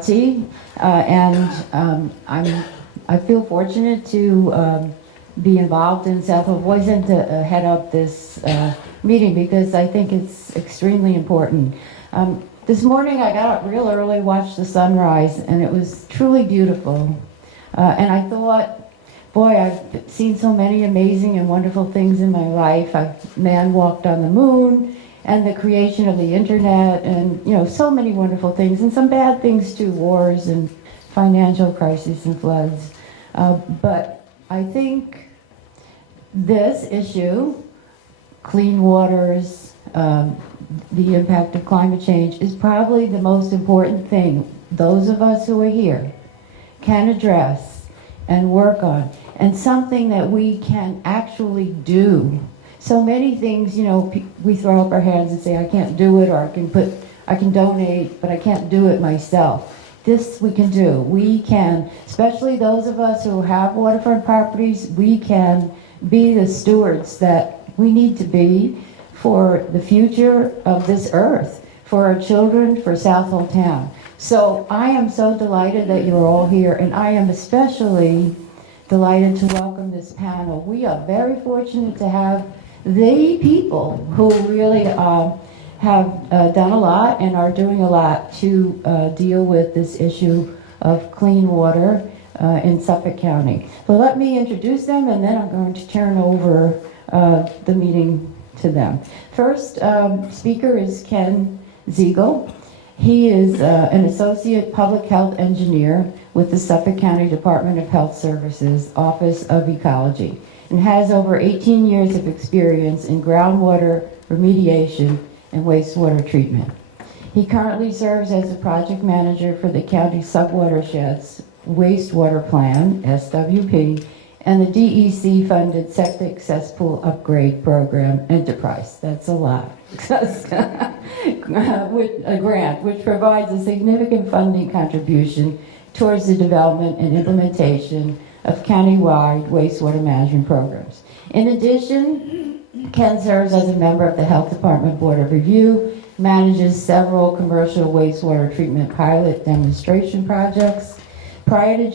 County, and I feel fortunate to be involved in SoutholdVoice and to head up this meeting because I think it's extremely important. This morning I got up real early, watched the sunrise, and it was truly beautiful. And I thought, boy, I've seen so many amazing and wonderful things in my life. Man walked on the moon, and the creation of the internet, and so many wonderful things, and some bad things too, wars and financial crises and floods. But I think this issue, clean waters, the impact of climate change, is probably the most important thing those of us who are here can address and work on, and something that we can actually do. So many things, we throw up our hands and say, I can't do it, or I can donate, but I can't do it myself. This we can do. We can, especially those of us who have waterfront properties, we can be the stewards that we need to be for the future of this earth, for our children, for Southold Town. So I am so delighted that you're all here, and I am especially delighted to welcome this panel. We are very fortunate to have the people who really have done a lot and are doing a lot to deal with this issue of clean water in Suffolk County. So let me introduce them, and then I'm going to turn over the meeting to them. First speaker is Ken Ziegel. He is an associate public health engineer with the Suffolk County Department of Health Services Office of Ecology, and has over 18 years of experience in groundwater remediation and wastewater treatment. He currently serves as a project manager for the county subwatersheds wastewater plan, SWP, and the DEC-funded Septic Cesspool Upgrade Program Enterprise. That's a lot. With a grant, which provides a significant funding contribution towards the development and implementation of countywide wastewater management programs. In addition, Ken serves as a member of the Health Department Board of Review, manages several commercial wastewater treatment pilot demonstration projects. Prior to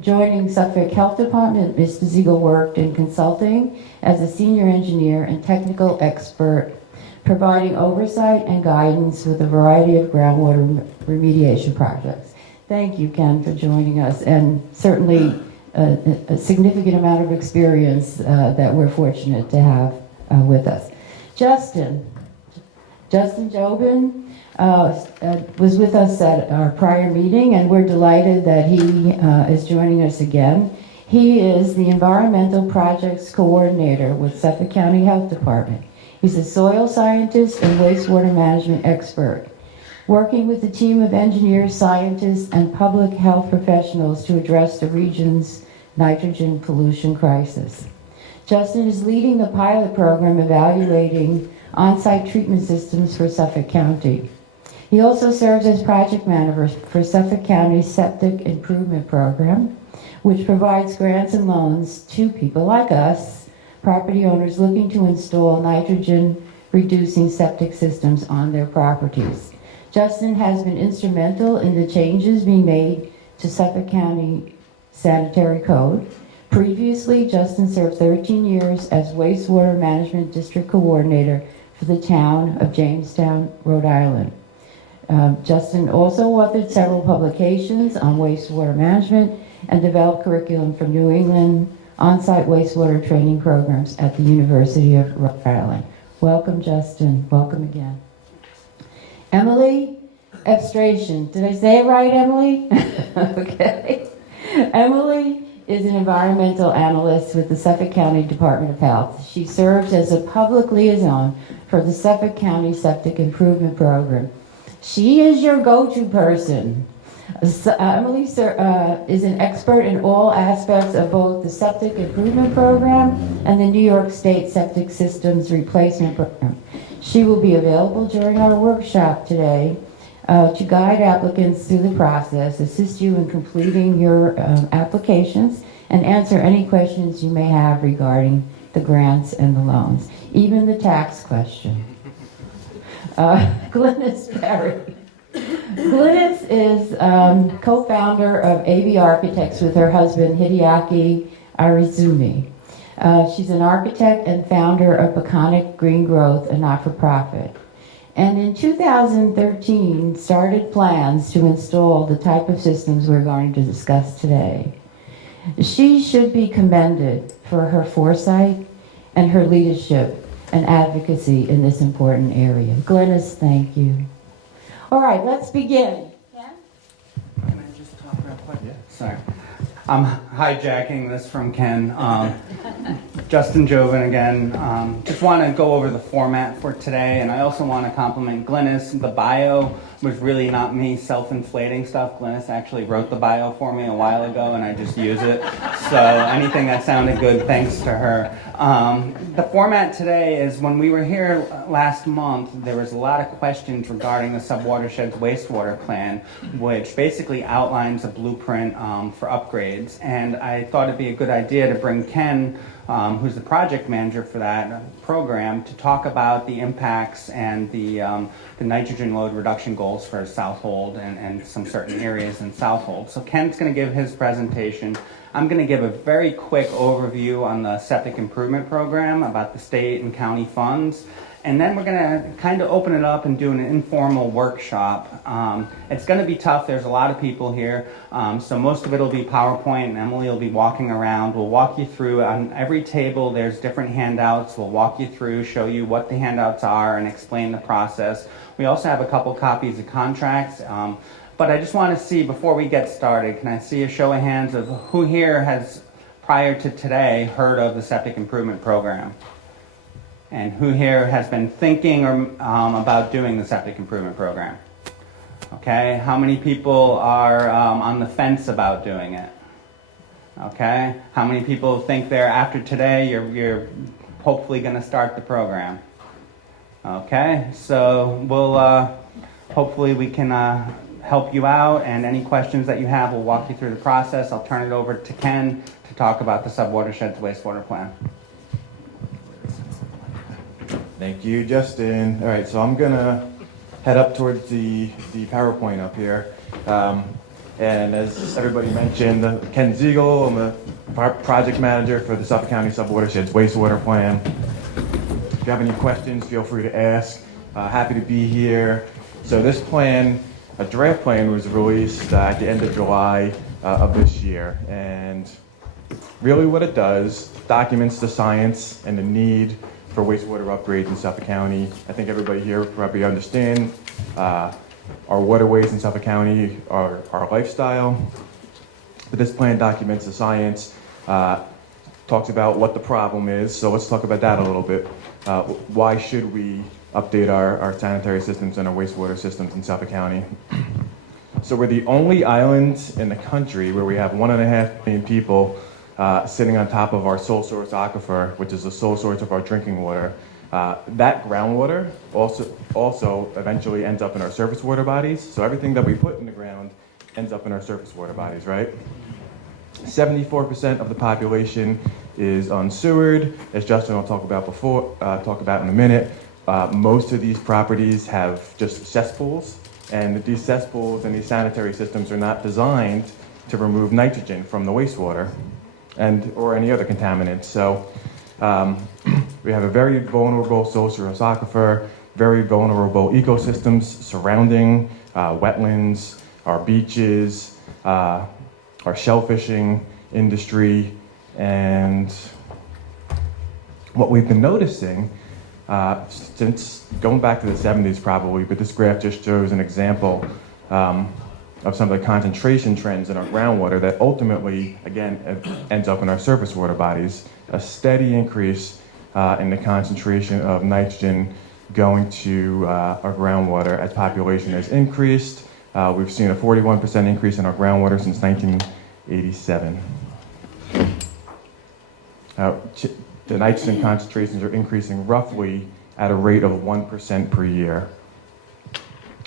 joining Suffolk Health Department, Mr. Ziegel worked in consulting as a senior engineer and technical expert, providing oversight and guidance with a variety of groundwater remediation projects. Thank you, Ken, for joining us, and certainly a significant amount of experience that we're fortunate to have with us. Justin Jobin was with us at our prior meeting, and we're delighted that he is joining us again. He is the Environmental Projects Coordinator with Suffolk County Health Department. He's a soil scientist and wastewater management expert, working with a team of engineers, scientists, and public health professionals to address the region's nitrogen pollution crisis. Justin is leading the pilot program evaluating on-site treatment systems for Suffolk County. He also serves as project manager for Suffolk County's Septic Improvement Program, which provides grants and loans to people like us, property owners looking to install nitrogen-reducing septic systems on their properties. Justin has been instrumental in the changes being made to Suffolk County Sanitary Code. Previously, Justin served 13 years as Wastewater Management District Coordinator for the town of Jamestown, Rhode Island. Justin also authored several publications on wastewater management and developed curriculum for New England on-site wastewater training programs at the University of Rhode Island. Welcome, Justin. Welcome again. Emily Efstration. Did I say it right, Emily? Okay. Emily is an environmental analyst with the Suffolk County Department of Health. She serves as a public liaison for the Suffolk County Septic Improvement Program. She is your go-to person. Emily is an expert in all aspects of both the Septic Improvement Program and the New York State Septic Systems Replacement Program. She will be available during our workshop today to guide applicants through the process, assist you in completing your applications, and answer any questions you may have regarding the grants and the loans, even the tax question. Glynis Perry. Glynis is co-founder of AV Architects with her husband Hideaki Arizumi. She's an architect and founder of Peconic Green Growth, a not-for-profit. And in 2013, started plans to install the type of systems we're going to discuss today. She should be commended for her foresight and her leadership and advocacy in this important area. Glynis, thank you. All right, let's begin. Can I just talk real quick? Yeah. Sorry. I'm hijacking this from Ken. Justin Joven again. Just want to go over the format for today, and I also want to compliment Glynis. The bio was really not me self-inflating stuff. Glynis actually wrote the bio for me a while ago, and I just use it. So anything that sounded good, thanks to her. The format today is, when we were here last month, there was a lot of questions regarding the subwatershed's wastewater plan, which basically outlines a blueprint for upgrades. And I thought it'd be a good idea to bring Ken, who's the project manager for that program, to talk about the impacts and the nitrogen load reduction goals for Southold and some certain areas in Southold. So Ken's going to give his presentation. I'm going to give a very quick overview on the septic improvement program, about the state and county funds. And then we're going to kind of open it up and do an informal workshop. It's going to be tough. There's a lot of people here. So most of it will be PowerPoint, and Emily will be walking around. We'll walk you through. On every table, there's different handouts. We'll walk you through, show you what the handouts are, and explain the process. We also have a couple copies of contracts. But I just want to see, before we get started, can I see a show of hands of who here has, prior to today, heard of the septic improvement program? And who here has been thinking about doing the septic improvement program? Okay, how many people are on the fence about doing it? Okay, how many people think they're, after today, you're hopefully going to start the program? Okay, so we'll, hopefully we can help you out, and any questions that you have, we'll walk you through the process. I'll turn it over to Ken to talk about the subwatershed's wastewater plan. Thank you, Justin. All right, so I'm gonna head up towards the PowerPoint up here. And as everybody mentioned, Ken Ziegel, I'm the project manager for the Suffolk County Subwatershed's wastewater plan. If you have any questions, feel free to ask. Happy to be here. So this plan, a draft plan, was released at the end of July of this year. And really what it does, documents the science and the need for wastewater upgrades in Suffolk County. I think everybody here probably understand our waterways in Suffolk County, our lifestyle. But this plan documents the science, talks about what the problem is. So let's talk about that a little bit. Why should we update our sanitary systems and our wastewater systems in Suffolk County? So we're the only island in the country where we have 1.5 million people sitting on top of our sole source aquifer, which is the sole source of our drinking water. That groundwater also eventually ends up in our surface water bodies. So everything that we put in the ground ends up in our surface water bodies, right? 74% of the population is unsewered, as Justin will talk about in a minute. Most of these properties have just cesspools, and these cesspools and these sanitary systems are not designed to remove nitrogen from the wastewater or any other contaminants. So we have a very vulnerable sole source aquifer, very vulnerable ecosystems surrounding wetlands, our beaches, our shellfishing industry, and what we've been noticing since going back to the 70s probably, but this graph just shows an example of some of the concentration trends in our groundwater that ultimately, again, ends up in our surface water bodies. A steady increase in the concentration of nitrogen going to our groundwater as population has increased. We've seen a 41% increase in our groundwater since 1987. The nitrogen concentrations are increasing roughly at a rate of 1% per year.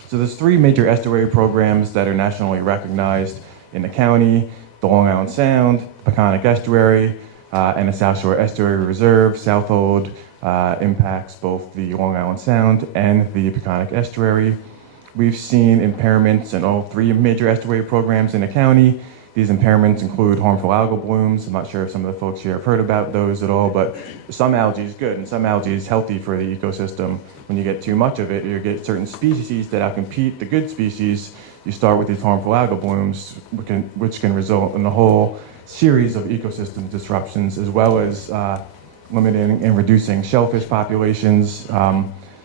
So there's 3 major estuary programs that are nationally recognized in the county: the Long Island Sound, Peconic Estuary, and the South Shore Estuary Reserve. Southold impacts both the Long Island Sound and the Peconic Estuary. We've seen impairments in all 3 major estuary programs in the county. These impairments include harmful algal blooms. I'm not sure if some of the folks here have heard about those at all, but some algae is good and some algae is healthy for the ecosystem. When you get too much of it, you get certain species that outcompete the good species. You start with these harmful algal blooms, which can result in a whole series of ecosystem disruptions, as well as limiting and reducing shellfish populations.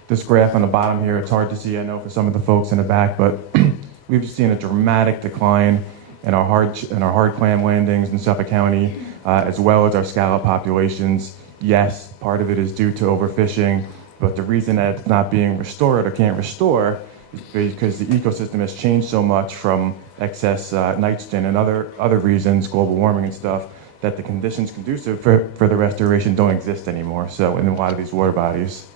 This graph on the bottom here, it's hard to see, I know, for some of the folks in the back, but we've seen a dramatic decline in our hard clam landings in Suffolk County, as well as our scallop populations. Yes, part of it is due to overfishing, but the reason that it's not being restored or can't restore is because the ecosystem has changed so much from excess nitrogen and other reasons, global warming and stuff, that the conditions conducive for the restoration don't exist anymore, so in a lot of these water bodies.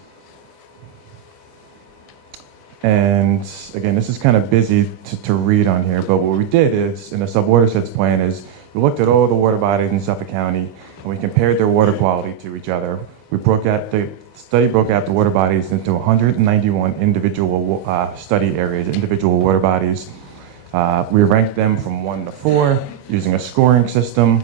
And again, this is kind of busy to read on here, but what we did is, in the subwatersheds plan, is we looked at all the water bodies in Suffolk County, and we compared their water quality to each other. The study broke out the water bodies into 191 individual study areas, individual water bodies. We ranked them from 1 to 4 using a scoring system,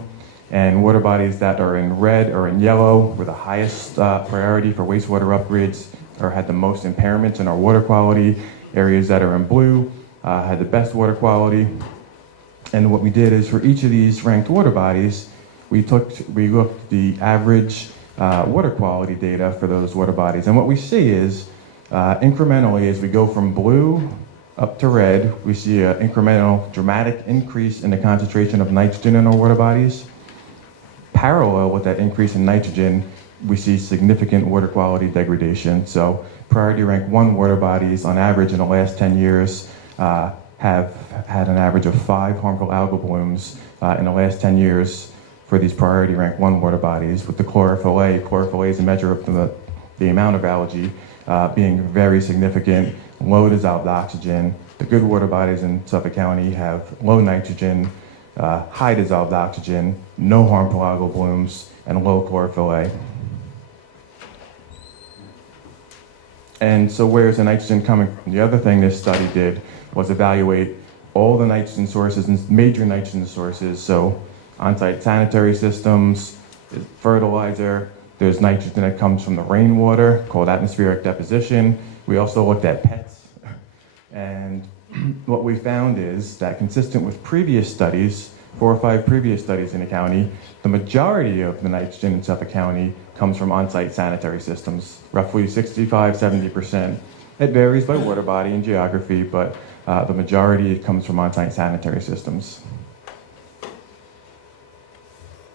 and water bodies that are in red or in yellow were the highest priority for wastewater upgrades, or had the most impairments in our water quality. Areas that are in blue had the best water quality. And what we did is, for each of these ranked water bodies, we looked at the average water quality data for those water bodies. And what we see is, incrementally, as we go from blue up to red, we see an incremental dramatic increase in the concentration of nitrogen in our water bodies. Parallel with that increase in nitrogen, we see significant water quality degradation. So priority rank 1 water bodies on average in the last 10 years have had an average of 5 harmful algal blooms in the last 10 years for these priority rank 1 water bodies, with the chlorophyll A is a measure of the amount of algae being very significant, low dissolved oxygen. The good water bodies in Suffolk County have low nitrogen, high dissolved oxygen, no harmful algal blooms, and low chlorophyll A. And so where's the nitrogen coming from? The other thing this study did was evaluate all the nitrogen sources and major nitrogen sources. So on-site sanitary systems, fertilizer, there's nitrogen that comes from the rainwater called atmospheric deposition. We also looked at pets. And what we found is that, consistent with previous studies, 4 or 5 previous studies in the county, the majority of the nitrogen in Suffolk County comes from on-site sanitary systems, roughly 65–70%. It varies by water body and geography, but the majority comes from on-site sanitary systems.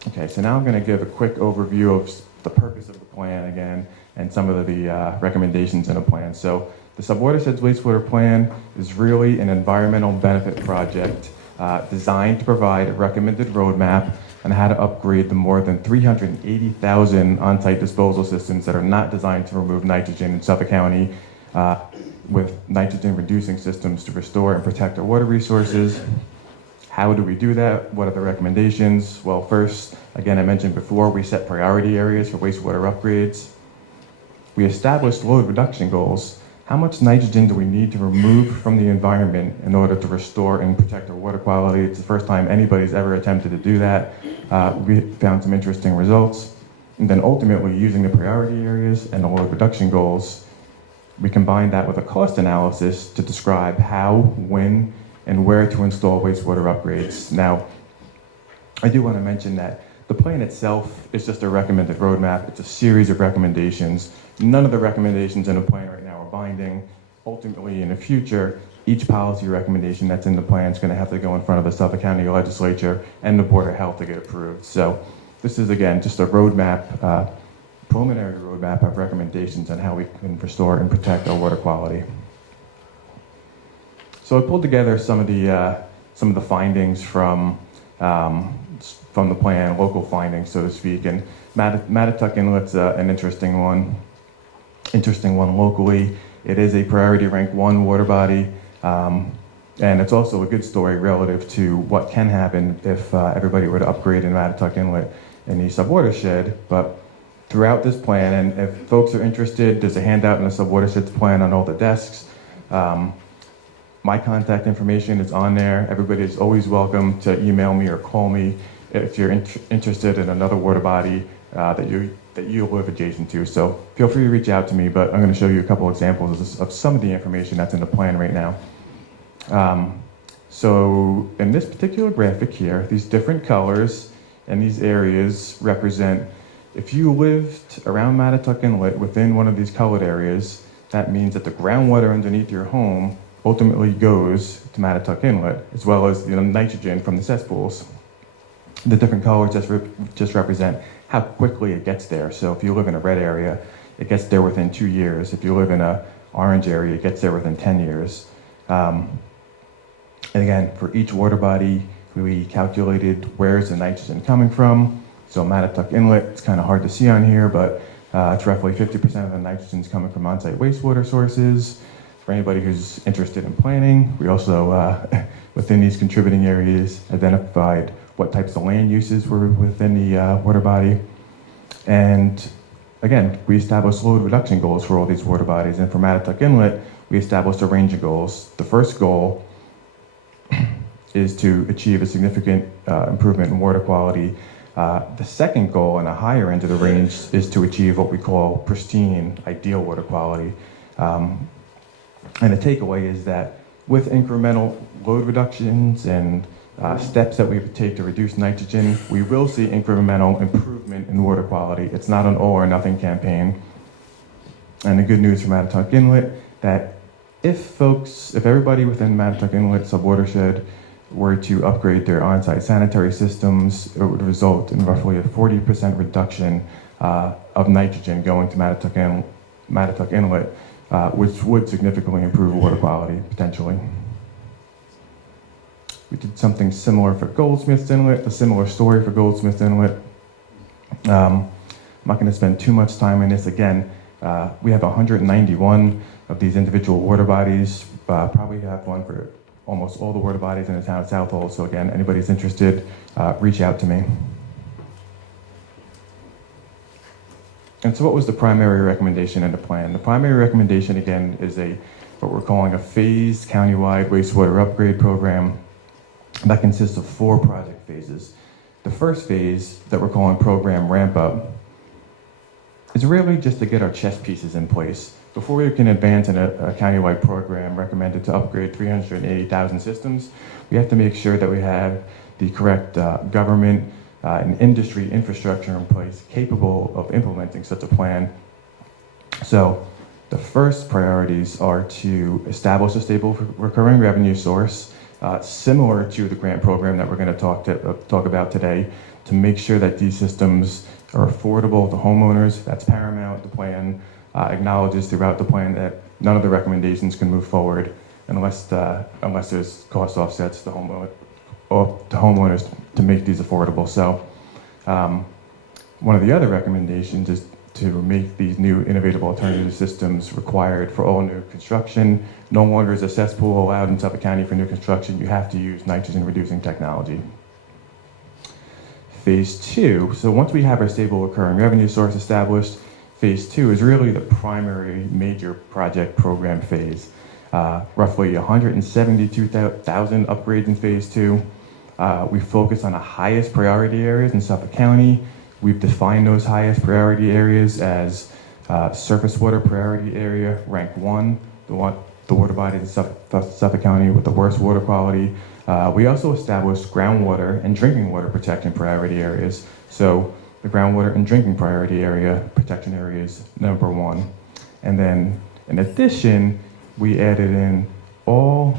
Okay, so now I'm going to give a quick overview of the purpose of the plan again, and some of the recommendations in the plan. So the Subwatersheds Wastewater Plan is really an environmental benefit project designed to provide a recommended roadmap on how to upgrade the more than 380,000 on-site disposal systems that are not designed to remove nitrogen in Suffolk County, with nitrogen-reducing systems to restore and protect our water resources. How do we do that? What are the recommendations? Well, first, again, I mentioned before, we set priority areas for wastewater upgrades. We established load reduction goals. How much nitrogen do we need to remove from the environment in order to restore and protect our water quality? It's the first time anybody's ever attempted to do that. We found some interesting results. And then ultimately, using the priority areas and the load reduction goals, we combined that with a cost analysis to describe how, when, and where to install wastewater upgrades. Now, I do want to mention that the plan itself is just a recommended roadmap. It's a series of recommendations. None of the recommendations in the plan right now are binding. Ultimately, in the future, each policy recommendation that's in the plan is going to have to go in front of the Suffolk County Legislature and the Board of Health to get approved. So this is, again, just a roadmap, preliminary roadmap of recommendations on how we can restore and protect our water quality. So I pulled together some of the findings from the plan, local findings, so to speak. And Mattatuck Inlet's an interesting one locally. It is a priority rank 1 water body, and it's also a good story relative to what can happen if everybody were to upgrade in Mattatuck Inlet in the subwatershed. But throughout this plan, and if folks are interested, there's a handout in the subwatersheds plan on all the desks. My contact information is on there. Everybody is always welcome to email me or call me if you're interested in another water body that you live adjacent to. So feel free to reach out to me, but I'm going to show you a couple examples of some of the information that's in the plan right now. So in this particular graphic here, these different colors and these areas represent, if you lived around Mattatuck Inlet within one of these colored areas, that means that the groundwater underneath your home ultimately goes to Mattatuck Inlet, as well as the nitrogen from the cesspools. The different colors just represent how quickly it gets there. So if you live in a red area, it gets there within 2 years. If you live in an orange area, it gets there within 10 years. And again, for each water body, we calculated where's the nitrogen coming from. So Mattatuck Inlet, it's kind of hard to see on here, but it's roughly 50% of the nitrogen is coming from on-site wastewater sources. For anybody who's interested in planning, we also, within these contributing areas, identified what types of land uses were within the water body. And again, we established load reduction goals for all these water bodies. And for Mattatuck Inlet, we established a range of goals. The first goal is to achieve a significant improvement in water quality. The second goal, and a higher end of the range, is to achieve what we call pristine, ideal water quality. And the takeaway is that with incremental load reductions and steps that we take to reduce nitrogen, we will see incremental improvement in water quality. It's not an all or nothing campaign. And the good news from Mattatuck Inlet, that if everybody within Mattatuck Inlet subwatershed were to upgrade their on-site sanitary systems, it would result in roughly a 40% reduction of nitrogen going to Mattatuck Inlet, which would significantly improve water quality, potentially. We did something similar for Goldsmiths Inlet, a similar story for Goldsmiths Inlet. I'm not going to spend too much time on this. Again, we have 191 of these individual water bodies. Probably have one for almost all the water bodies in the town of Southold. So again, anybody's interested, reach out to me. And so what was the primary recommendation in the plan? The primary recommendation, again, is what we're calling a phased countywide wastewater upgrade program that consists of 4 project phases. The first phase, that we're calling program ramp up, is really just to get our chess pieces in place. Before we can advance in a countywide program recommended to upgrade 380,000 systems, we have to make sure that we have the correct government and industry infrastructure in place capable of implementing such a plan. So the first priorities are to establish a stable recurring revenue source, similar to the grant program that we're going to talk about today, to make sure that these systems are affordable to homeowners. That's paramount. The plan acknowledges throughout the plan that none of the recommendations can move forward unless there's cost offsets to homeowners to make these affordable. So one of the other recommendations is to make these new innovative alternative systems required for all new construction. No longer is a cesspool allowed in Suffolk County for new construction. You have to use nitrogen reducing technology. Phase 2, so once we have our stable recurring revenue source established, phase 2 is really the primary major project program phase. Roughly 172,000 upgrades in phase 2. We focus on the highest priority areas in Suffolk County. We've defined those highest priority areas as surface water priority area, rank 1, the water body in Suffolk County with the worst water quality. We also established groundwater and drinking water protection priority areas. So the groundwater and drinking priority area protection area is number 1. And then in addition, we added in all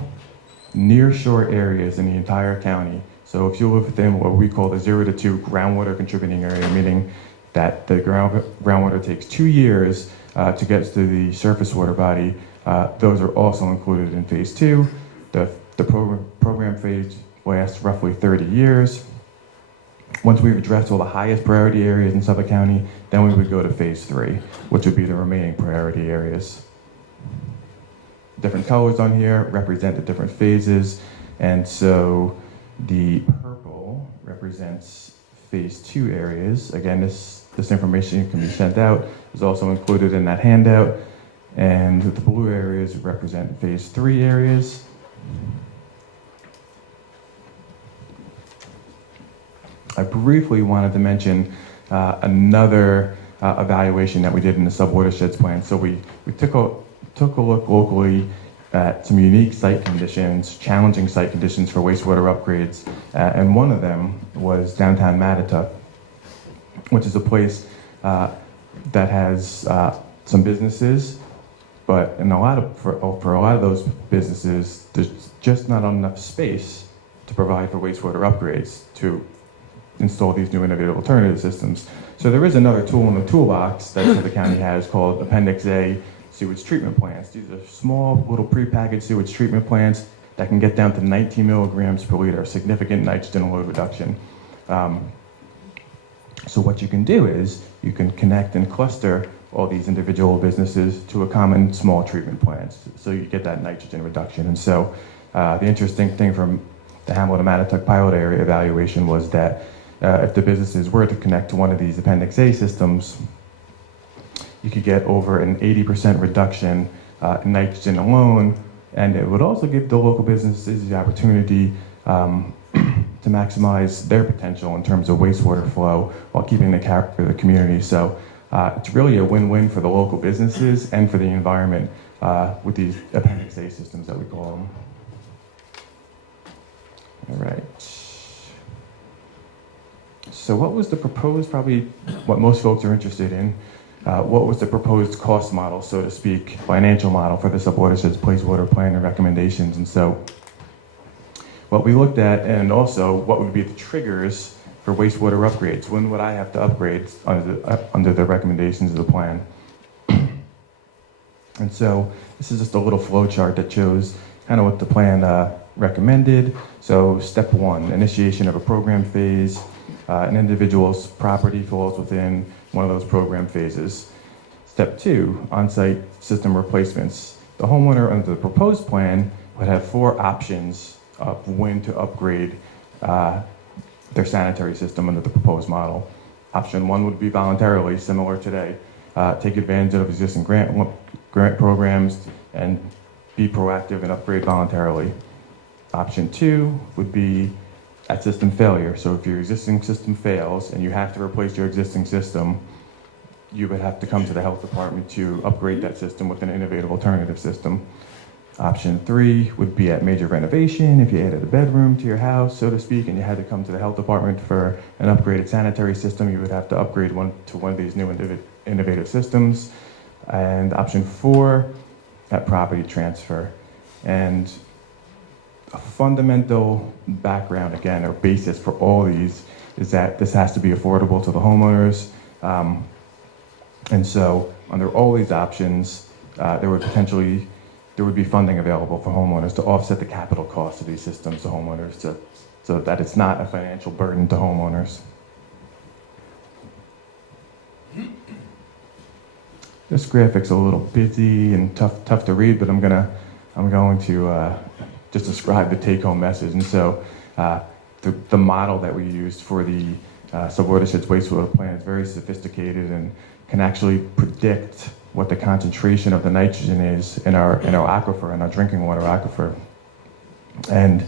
near shore areas in the entire county. So if you live within what we call the 0 to 2 groundwater contributing area, meaning that the groundwater takes 2 years to get to the surface water body, those are also included in phase 2. The program phase lasts roughly 30 years. Once we've addressed all the highest priority areas in Suffolk County, then we would go to phase 3, which would be the remaining priority areas. Different colors on here represent the different phases, and so the purple represents phase 2 areas. Again, this information can be sent out. Is also included in that handout, and the blue areas represent phase 3 areas. I briefly wanted to mention another evaluation that we did in the subwatersheds plan. So we took a look locally at some unique site conditions, challenging site conditions for wastewater upgrades, and one of them was downtown Mattituck, which is a place that has some businesses, but for a lot of those businesses, there's just not enough space to provide for wastewater upgrades to install these new innovative alternative systems. So there is another tool in the toolbox that the county has called Appendix A sewage treatment plants. These are small little prepackaged sewage treatment plants that can get down to 19 milligrams per liter, significant nitrogen load reduction. So what you can do is you can connect and cluster all these individual businesses to a common small treatment plant, so you get that nitrogen reduction. And so the interesting thing from the Hamilton Mattituck pilot area evaluation was that if the businesses were to connect to one of these Appendix A systems, you could get over an 80% reduction in nitrogen alone, and it would also give the local businesses the opportunity to maximize their potential in terms of wastewater flow while keeping the character of the community. So it's really a win-win for the local businesses and for the environment with these Appendix A systems that we call them. All right. So what was the proposed, probably what most folks are interested in, what was the proposed cost model, so to speak, financial model for the subwatersheds wastewater plan and recommendations? And so what we looked at, and also what would be the triggers for wastewater upgrades. When would I have to upgrade under the recommendations of the plan? And so this is just a little flow chart that shows kind of what the plan recommended. So step one, initiation of a program phase. An individual's property falls within one of those program phases. Step two, on-site system replacements. The homeowner under the proposed plan would have 4 options of when to upgrade their sanitary system under the proposed model. Option 1 would be voluntarily, similar today. Take advantage of existing grant programs and be proactive and upgrade voluntarily. Option 2 would be at system failure. So if your existing system fails and you have to replace your existing system, you would have to come to the health department to upgrade that system with an innovative alternative system. Option 3 would be at major renovation. If you added a bedroom to your house, so to speak, and you had to come to the health department for an upgraded sanitary system, you would have to upgrade to one of these new innovative systems. And option 4, at property transfer. And a fundamental background, again, or basis for all these is that this has to be affordable to the homeowners. And so under all these options, there would be funding available for homeowners to offset the capital costs of these systems to homeowners so that it's not a financial burden to homeowners. This graphic's a little busy and tough to read, but I'm going to just describe the take-home message. And so the model that we used for the subwatersheds wastewater plan is very sophisticated and can actually predict what the concentration of the nitrogen is in our aquifer, in our drinking water aquifer. And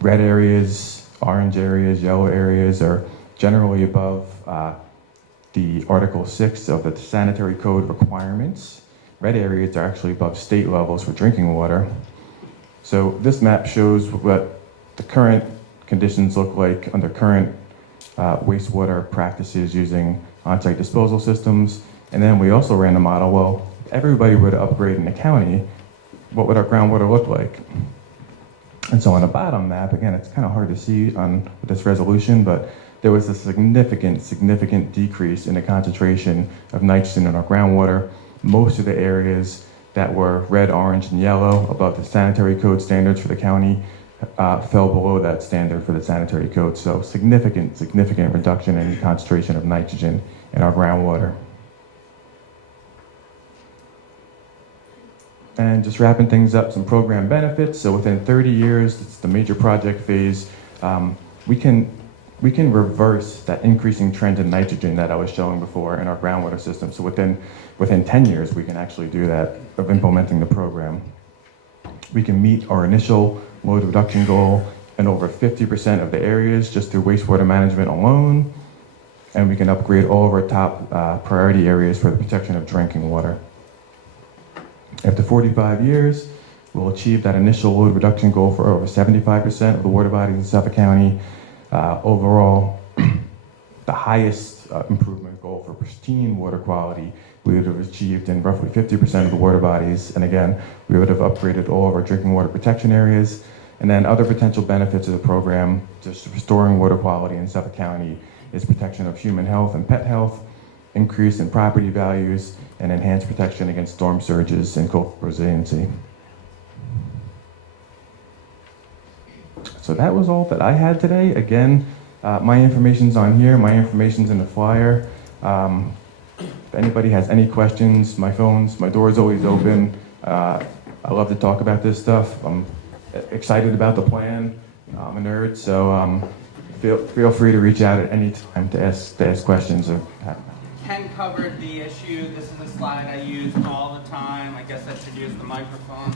red areas, orange areas, yellow areas are generally above the Article 6 of the sanitary code requirements. Red areas are actually above state levels for drinking water. So this map shows what the current conditions look like under current wastewater practices using on-site disposal systems. And then we also ran a model, well, if everybody were to upgrade in the county, what would our groundwater look like? And so on the bottom map, again, it's kind of hard to see on this resolution, but there was a significant decrease in the concentration of nitrogen in our groundwater. Most of the areas that were red, orange, and yellow above the sanitary code standards for the county fell below that standard for the sanitary code. So significant reduction in concentration of nitrogen in our groundwater. And just wrapping things up, some program benefits. So within 30 years, it's the major project phase, we can reverse that increasing trend in nitrogen that I was showing before in our groundwater system. So within 10 years, we can actually do that of implementing the program. We can meet our initial load reduction goal in over 50% of the areas just through wastewater management alone. And we can upgrade all of our top priority areas for the protection of drinking water. After 45 years, we'll achieve that initial load reduction goal for over 75% of the water bodies in Suffolk County. Overall, the highest improvement goal for pristine water quality we would have achieved in roughly 50% of the water bodies. And again, we would have upgraded all of our drinking water protection areas. And then other potential benefits of the program, just restoring water quality in Suffolk County, is protection of human health and pet health, increase in property values, and enhanced protection against storm surges and coastal resiliency. So that was all that I had today. Again, my information's on here, my information's in the flyer. If anybody has any questions, my door's always open. I love to talk about this stuff. I'm excited about the plan. I'm a nerd, so feel free to reach out at any time to ask questions. Ken covered the issue. This is a slide I use all the time. I guess I should use the microphone.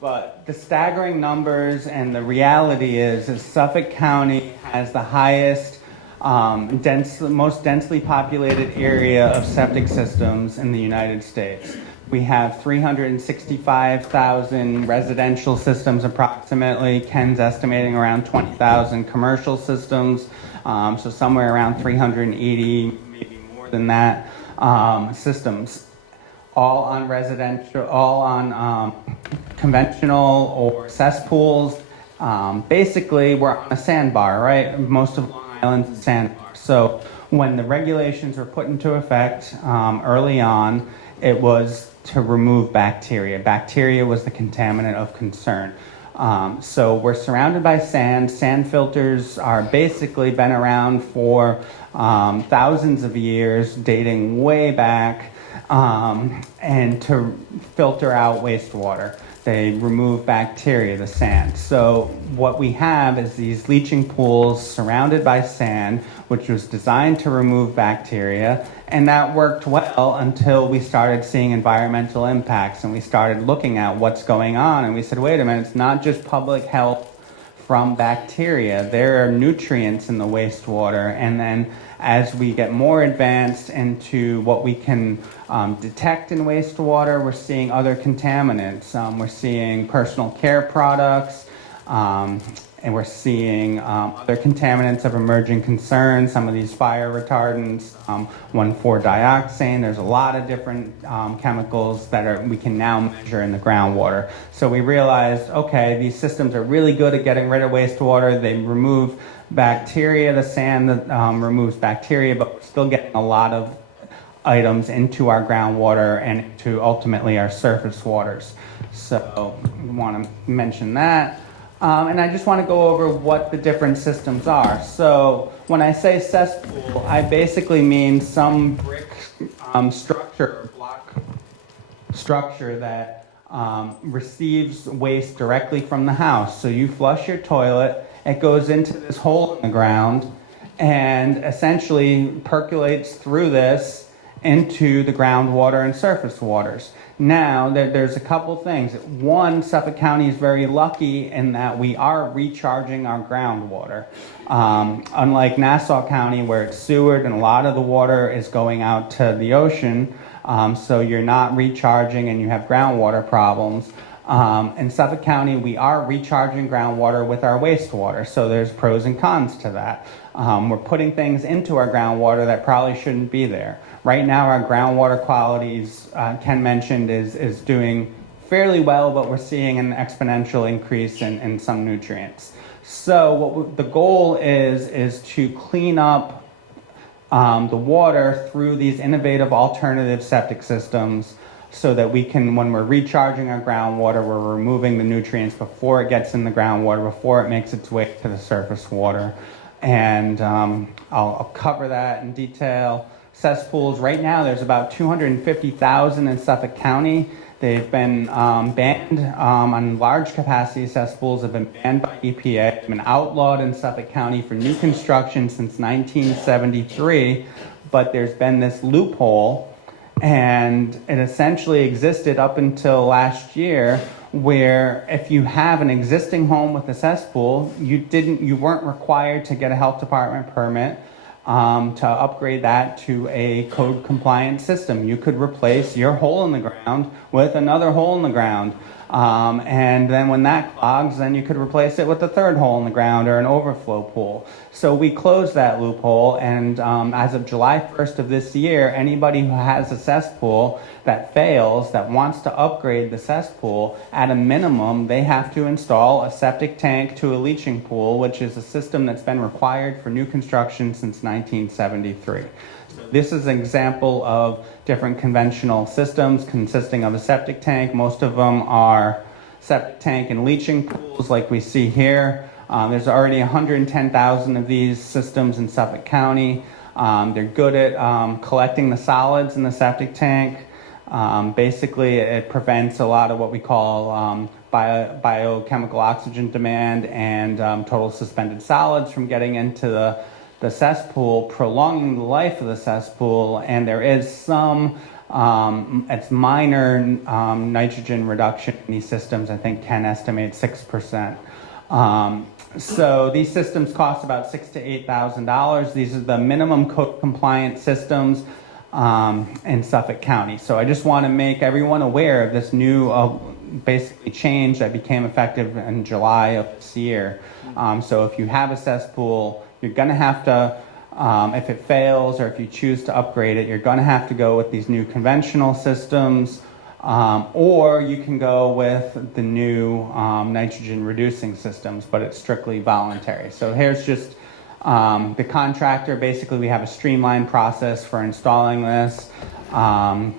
But the staggering numbers and the reality is Suffolk County has the highest, most densely populated area of septic systems in the United States. We have 365,000 residential systems approximately. Ken's estimating around 20,000 commercial systems, so somewhere around 380, maybe more than that, systems. All on residential, all on conventional or cesspools. Basically, we're on a sandbar, right? Most of Long Island's a sandbar. So when the regulations were put into effect early on, it was to remove bacteria. Bacteria was the contaminant of concern. So we're surrounded by sand. Sand filters are basically been around for thousands of years, dating way back, and to filter out wastewater. They remove bacteria, the sand. So what we have is these leaching pools surrounded by sand, which was designed to remove bacteria, and that worked well until we started seeing environmental impacts and we started looking at what's going on, and we said, wait a minute, it's not just public health from bacteria. There are nutrients in the wastewater, and then as we get more advanced into what we can detect in wastewater, we're seeing other contaminants. We're seeing personal care products, and we're seeing other contaminants of emerging concern, some of these fire retardants, 1,4-dioxane. There's a lot of different chemicals that we can now measure in the groundwater. So we realized, okay, these systems are really good at getting rid of wastewater. They remove bacteria, the sand that removes bacteria, but we're still getting a lot of items into our groundwater and into ultimately our surface waters. So we want to mention that. And I just want to go over what the different systems are. So when I say cesspool, I basically mean some brick structure, block structure that receives waste directly from the house. So you flush your toilet, it goes into this hole in the ground and essentially percolates through this into the groundwater and surface waters. Now, there's a couple things. One, Suffolk County is very lucky in that we are recharging our groundwater. Unlike Nassau County, where it's sewered and a lot of the water is going out to the ocean, so you're not recharging and you have groundwater problems. In Suffolk County, we are recharging groundwater with our wastewater, so there's pros and cons to that. We're putting things into our groundwater that probably shouldn't be there. Right now, our groundwater qualities, Ken mentioned, is doing fairly well, but we're seeing an exponential increase in some nutrients. So what the goal is to clean up the water through these innovative alternative septic systems so that we can, when we're recharging our groundwater, we're removing the nutrients before it gets in the groundwater, before it makes its way to the surface water. And I'll cover that in detail. Cesspools, right now there's about 250,000 in Suffolk County. They've been banned on large capacity. Cesspools have been banned by EPA. They've been outlawed in Suffolk County for new construction since 1973, but there's been this loophole, And it essentially existed up until last year, where if you have an existing home with a cesspool, you weren't required to get a health department permit to upgrade that to a code compliant system. You could replace your hole in the ground with another hole in the ground. And then when that clogs, then you could replace it with a third hole in the ground or an overflow pool. So we closed that loophole, and as of July 1st of this year, anybody who has a cesspool that fails, that wants to upgrade the cesspool, at a minimum, they have to install a septic tank to a leaching pool, which is a system that's been required for new construction since 1973. This is an example of different conventional systems consisting of a septic tank. Most of them are septic tank and leaching pools like we see here. There's already 110,000 of these systems in Suffolk County. They're good at collecting the solids in the septic tank. Basically, it prevents a lot of what we call biochemical oxygen demand and total suspended solids from getting into the cesspool, prolonging the life of the cesspool, and there is some, it's minor nitrogen reduction in these systems. I think Ken estimates 6%. So these systems cost about $6,000 to $8,000. These are the minimum code compliant systems in Suffolk County. So I just want to make everyone aware of this new basically change that became effective in July of this year. So if you have a cesspool, you're going to have to, if it fails or if you choose to upgrade it, you're going to have to go with these new conventional systems, or you can go with the new nitrogen reducing systems, but it's strictly voluntary. So here's just the contractor. Basically, we have a streamlined process for installing this, and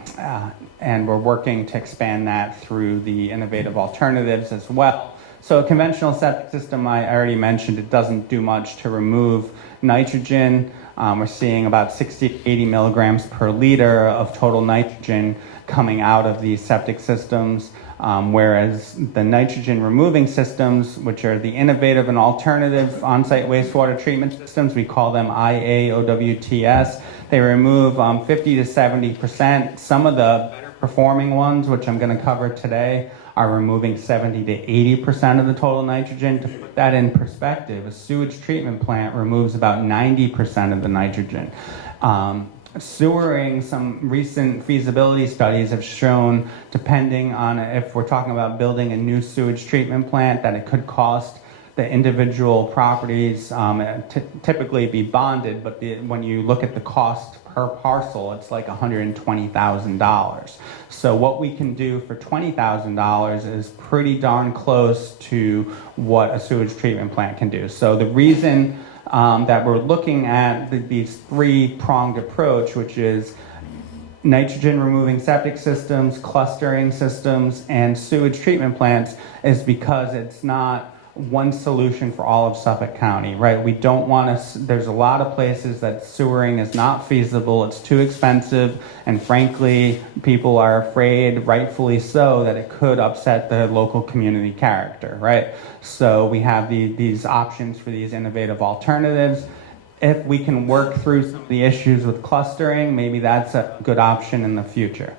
we're working to expand that through the innovative alternatives as well. So a conventional septic system, I already mentioned, it doesn't do much to remove nitrogen. We're seeing about 60 to 80 milligrams per liter of total nitrogen coming out of these septic systems, whereas the nitrogen removing systems, which are the innovative and alternative on-site wastewater treatment systems, we call them IAOWTS, they remove 50 to 70%. Some of the better performing ones, which I'm going to cover today, are removing 70 to 80% of the total nitrogen. To put that in perspective, a sewage treatment plant removes about 90% of the nitrogen. Sewering, some recent feasibility studies have shown, depending on if we're talking about building a new sewage treatment plant, that it could cost the individual properties typically be bonded, but when you look at the cost per parcel, it's like $120,000. So what we can do for $20,000 is pretty darn close to what a sewage treatment plant can do. So the reason that we're looking at these three-pronged approach, which is nitrogen removing septic systems, clustering systems, and sewage treatment plants, is because it's not one solution for all of Suffolk County, right? We don't want to, there's a lot of places that sewering is not feasible, it's too expensive, and frankly, people are afraid, rightfully so, that it could upset the local community character, right? So we have these options for these innovative alternatives. If we can work through some of the issues with clustering, maybe that's a good option in the future.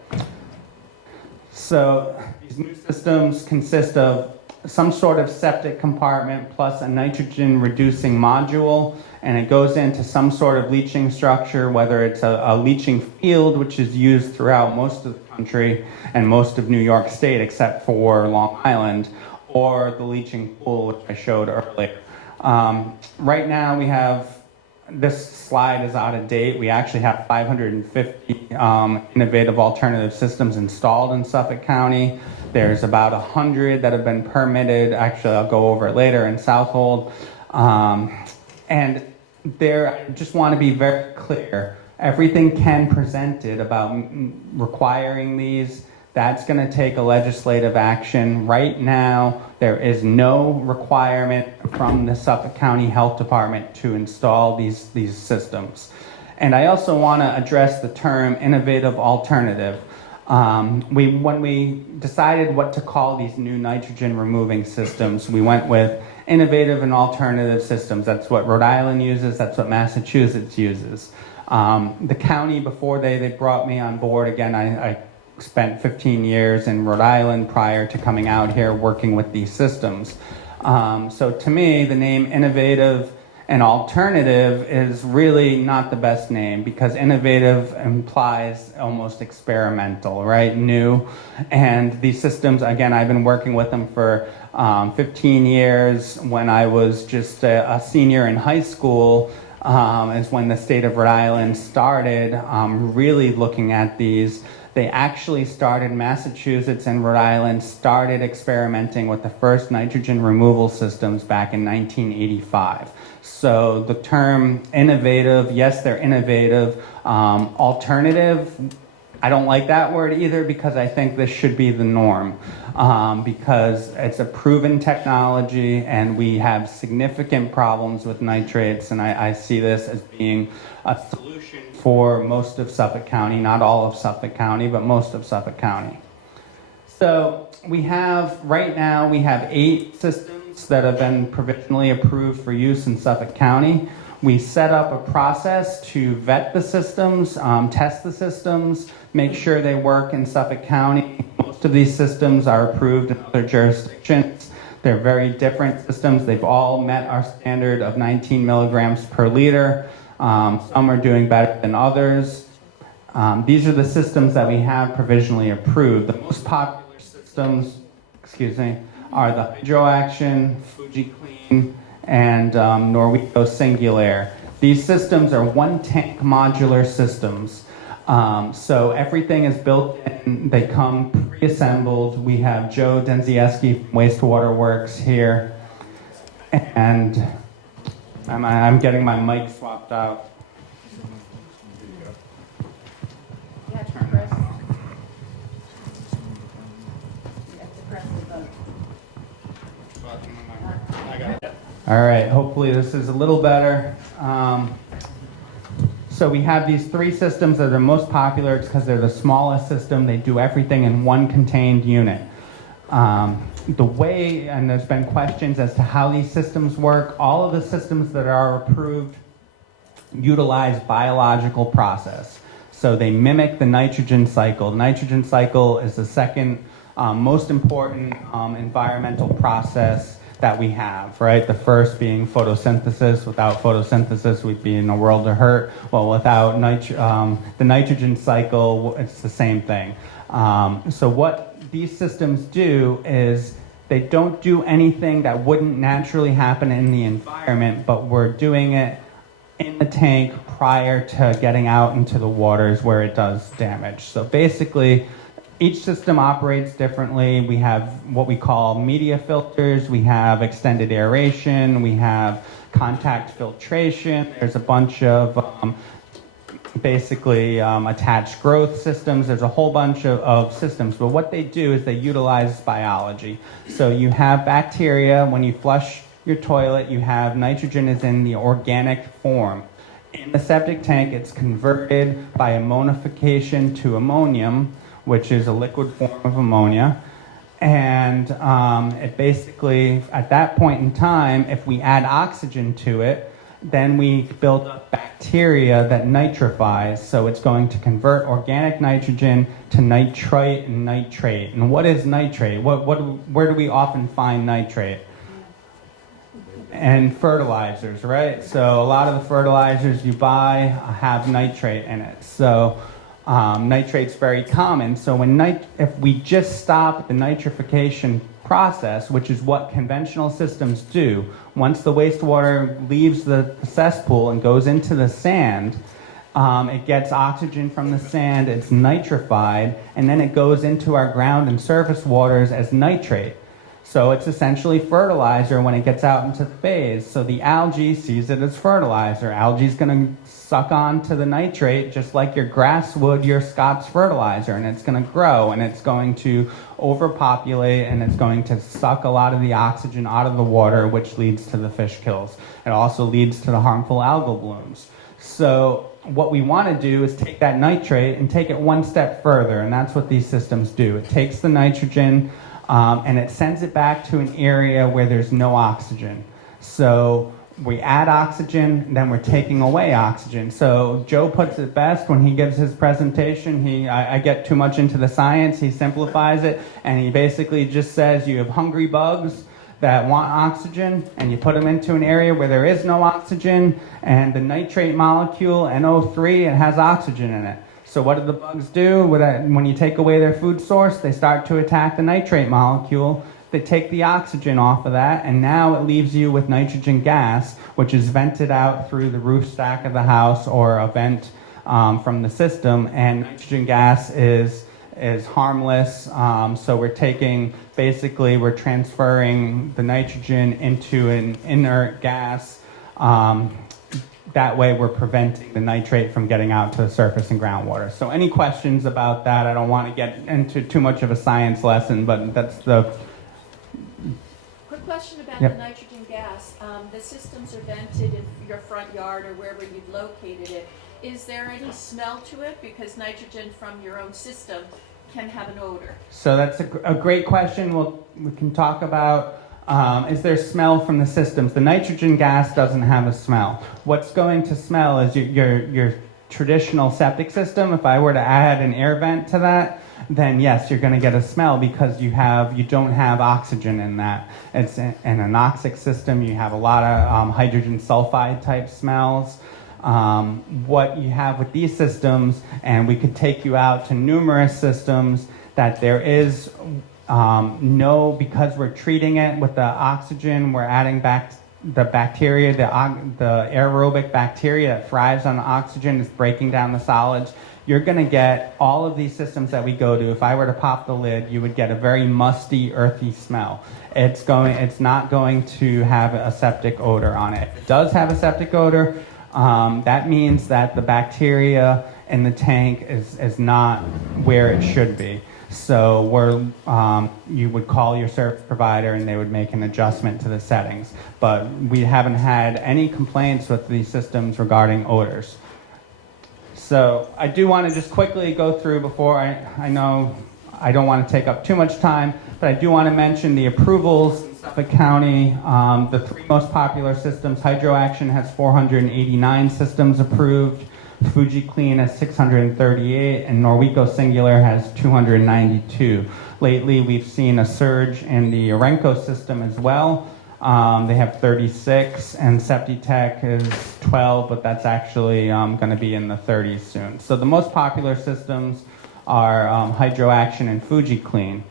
So these new systems consist of some sort of septic compartment plus a nitrogen reducing module, and it goes into some sort of leaching structure, whether it's a leaching field, which is used throughout most of the country and most of New York State except for Long Island, or the leaching pool, which I showed earlier. Right now we have, this slide is out of date. We actually have 550 innovative alternative systems installed in Suffolk County. There's about 100 that have been permitted. Actually, I'll go over it later in Southold. And I just want to be very clear. Everything Ken presented about requiring these, that's going to take a legislative action. Right now, there is no requirement from the Suffolk County Health Department to install these systems. And I also want to address the term innovative alternative. When we decided what to call these new nitrogen removing systems, we went with innovative and alternative systems. That's what Rhode Island uses, that's what Massachusetts uses. The county, before they brought me on board, again, I spent 15 years in Rhode Island prior to coming out here working with these systems. So to me, the name innovative and alternative is really not the best name, because innovative implies almost experimental, right? New. And these systems, again, I've been working with them for 15 years. When I was just a senior in high school, is when the state of Rhode Island started really looking at these. They actually started, Massachusetts and Rhode Island started experimenting with the first nitrogen removal systems back in 1985. So the term innovative, yes, they're innovative. Alternative, I don't like that word either, because I think this should be the norm, because it's a proven technology and we have significant problems with nitrates, and I see this as being a solution for most of Suffolk County, not all of Suffolk County, but most of Suffolk County. So right now we have 8 systems that have been provisionally approved for use in Suffolk County. We set up a process to vet the systems, test the systems, make sure they work in Suffolk County. Most of these systems are approved in other jurisdictions. They're very different systems. They've all met our standard of 19 milligrams per liter. Some are doing better than others. These are the systems that we have provisionally approved. The most popular systems, are the Hydro Action, Fuji Clean, and Norweco Singulaire. These systems are one-tank modular systems. So everything is built in. They come pre-assembled. We have Joe Denzieski from Wastewater Works here. And I'm getting my mic swapped out. All right, hopefully this is a little better. So we have these 3 systems that are most popular. It's because they're the smallest system. They do everything in one contained unit. The way, and there's been questions as to how these systems work, all of the systems that are approved utilize biological process. So they mimic the nitrogen cycle. Nitrogen cycle is the second most important environmental process that we have, right? The first being photosynthesis. Without photosynthesis, we'd be in a world of hurt. Well, without the nitrogen cycle, it's the same thing. So what these systems do is they don't do anything that wouldn't naturally happen in the environment, but we're doing it in the tank prior to getting out into the waters where it does damage. So basically, each system operates differently. We have what we call media filters, we have extended aeration, we have contact filtration. There's a bunch of attached growth systems. There's a whole bunch of systems, but what they do is they utilize biology. So you have bacteria. When you flush your toilet, you have nitrogen is in the organic form. In the septic tank, it's converted by ammonification to ammonium, which is a liquid form of ammonia. And it basically, at that point in time, if we add oxygen to it, then we build up bacteria that nitrifies. So it's going to convert organic nitrogen to nitrite and nitrate. And what is nitrate? Where do we often find nitrate? And fertilizers, right? So a lot of the fertilizers you buy have nitrate in it. So nitrate's very common. So if we just stop the nitrification process, which is what conventional systems do, once the wastewater leaves the cesspool and goes into the sand, it gets oxygen from the sand, it's nitrified, and then it goes into our ground and surface waters as nitrate. So it's essentially fertilizer when it gets out into the phase. So the algae sees it as fertilizer. Algae's going to suck on to the nitrate just like your grass would your Scott's fertilizer, and it's going to grow, and it's going to overpopulate, and it's going to suck a lot of the oxygen out of the water, which leads to the fish kills. It also leads to the harmful algal blooms. So what we want to do is take that nitrate and take it one step further, and that's what these systems do. It takes the nitrogen and it sends it back to an area where there's no oxygen. So we add oxygen, then we're taking away oxygen. So Joe puts it best when he gives his presentation. I get too much into the science, he simplifies it, and he basically just says you have hungry bugs that want oxygen, and you put them into an area where there is no oxygen, and the nitrate molecule, NO3, it has oxygen in it. So what do the bugs do? When you take away their food source, they start to attack the nitrate molecule. They take the oxygen off of that, and now it leaves you with nitrogen gas, which is vented out through the roof stack of the house or a vent from the system. And nitrogen gas is harmless. So we're transferring the nitrogen into an inert gas. That way we're preventing the nitrate from getting out to the surface and groundwater. So any questions about that? I don't want to get into too much of a science lesson, but that's the... Quick question about Yep. the nitrogen gas. The systems are vented in your front yard or wherever you've located it. Is there any smell to it? Because nitrogen from your own system can have an odor. So that's a great question. We can talk about, is there smell from the systems? The nitrogen gas doesn't have a smell. What's going to smell is your traditional septic system. If I were to add an air vent to that, then yes, you're going to get a smell because you don't have oxygen in that. It's an anoxic system. You have a lot of hydrogen sulfide type smells. What you have with these systems, and we could take you out to numerous systems, that there is because we're treating it with the oxygen, we're adding back the bacteria, the aerobic bacteria that thrives on the oxygen is breaking down the solids. You're going to get all of these systems that we go to. If I were to pop the lid, you would get a very musty, earthy smell. It's not going to have a septic odor on it. If it does have a septic odor, that means that the bacteria in the tank is not where it should be. So you would call your service provider and they would make an adjustment to the settings. But we haven't had any complaints with these systems regarding odors. So I do want to just quickly go through before I know I don't want to take up too much time, but I do want to mention the approvals in Suffolk County. The three most popular systems, HydroAction has 489 systems approved, FujiClean has 638, and Norweco Singular has 292. Lately, we've seen a surge in the Orenco system as well. They have 36, and Septic is 12, but that's actually going to be in the 30s soon. So the most popular systems are HydroAction and FujiClean.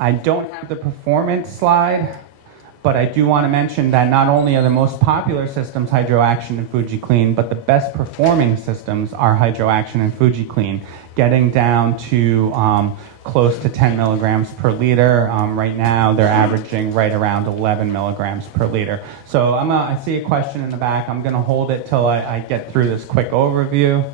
I don't have the performance slide, but I do want to mention that not only are the most popular systems HydroAction and FujiClean, but the best performing systems are HydroAction and FujiClean, getting down to close to 10 milligrams per liter. Right now, they're averaging right around 11 milligrams per liter. So I see a question in the back. I'm going to hold it till I get through this quick overview.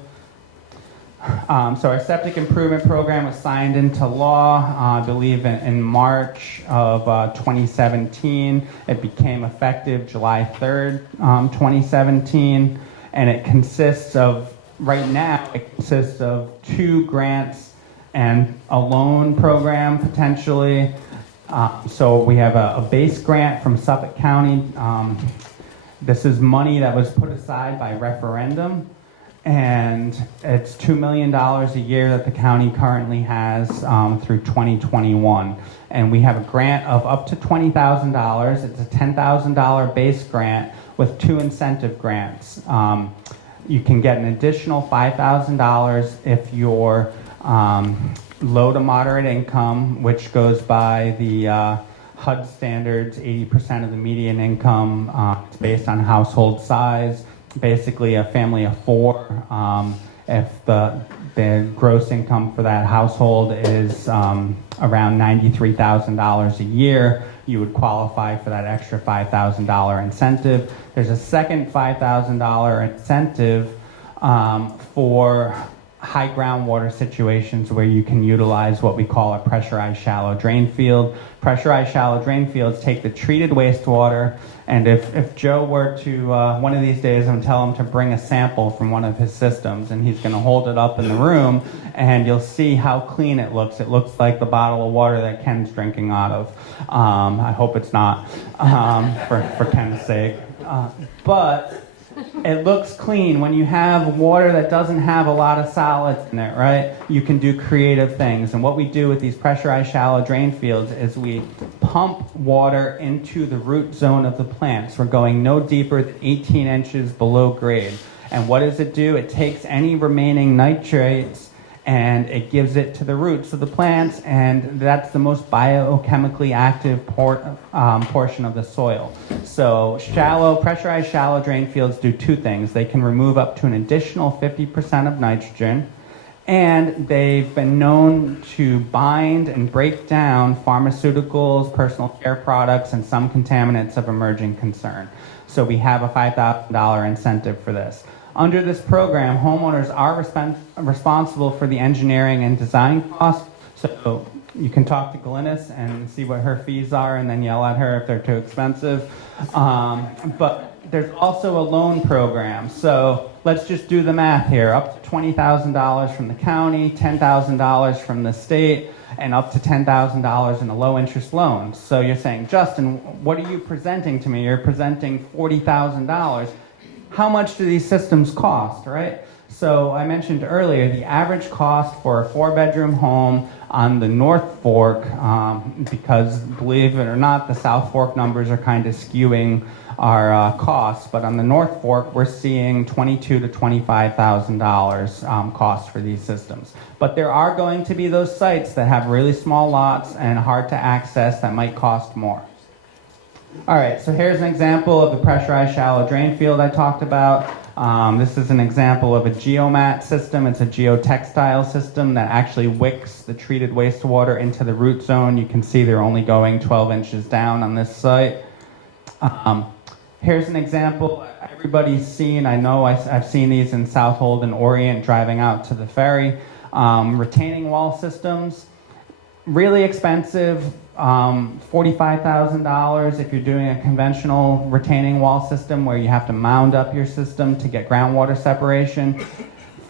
So our septic improvement program was signed into law, I believe, in March of 2017. It became effective July 3rd, 2017, and it consists of, right now, it consists of 2 grants and a loan program, potentially. So we have a base grant from Suffolk County. This is money that was put aside by referendum. And it's $2 million a year that the county currently has through 2021. And we have a grant of up to $20,000. It's a $10,000 base grant with 2 incentive grants. You can get an additional $5,000 if you're low to moderate income, which goes by the HUD standards, 80% of the median income. It's based on household size. Basically a family of 4. If the gross income for that household is around $93,000 a year, you would qualify for that extra $5,000 incentive. There's a second $5,000 incentive for high groundwater situations where you can utilize what we call a pressurized shallow drain field. Pressurized shallow drain fields take the treated wastewater, and if Joe were to, one of these days, I'm going to tell him to bring a sample from one of his systems, and he's going to hold it up in the room, and you'll see how clean it looks. It looks like the bottle of water that Ken's drinking out of. I hope it's not, for Ken's sake. But it looks clean. When you have water that doesn't have a lot of solids in it, right, you can do creative things. And what we do with these pressurized shallow drain fields is we pump water into the root zone of the plants. We're going no deeper than 18 inches below grade. And what does it do? It takes any remaining nitrates and it gives it to the roots of the plants, and that's the most biochemically active portion of the soil. So pressurized shallow drain fields do two things. They can remove up to an additional 50% of nitrogen, and they've been known to bind and break down pharmaceuticals, personal care products, and some contaminants of emerging concern. So we have a $5,000 incentive for this. Under this program, homeowners are responsible for the engineering and design costs. So you can talk to Glynis and see what her fees are and then yell at her if they're too expensive. But there's also a loan program. So let's just do the math here. Up to $20,000 from the county, $10,000 from the state, and up to $10,000 in a low-interest loan. So you're saying, Justin, what are you presenting to me? You're presenting $40,000. How much do these systems cost, right? So I mentioned earlier, the average cost for a 4-bedroom home on the North Fork, because believe it or not, the South Fork numbers are kind of skewing our costs, but on the North Fork, we're seeing $22,000 to $25,000 cost for these systems. But there are going to be those sites that have really small lots and hard to access that might cost more. All right, so here's an example of the pressurized shallow drain field I talked about. This is an example of a geomat system. It's a geotextile system that actually wicks the treated wastewater into the root zone. You can see they're only going 12 inches down on this site. Here's an example everybody's seen. I know I've seen these in Southold and Orient driving out to the ferry. Retaining wall systems, really expensive. $45,000 if you're doing a conventional retaining wall system where you have to mound up your system to get groundwater separation.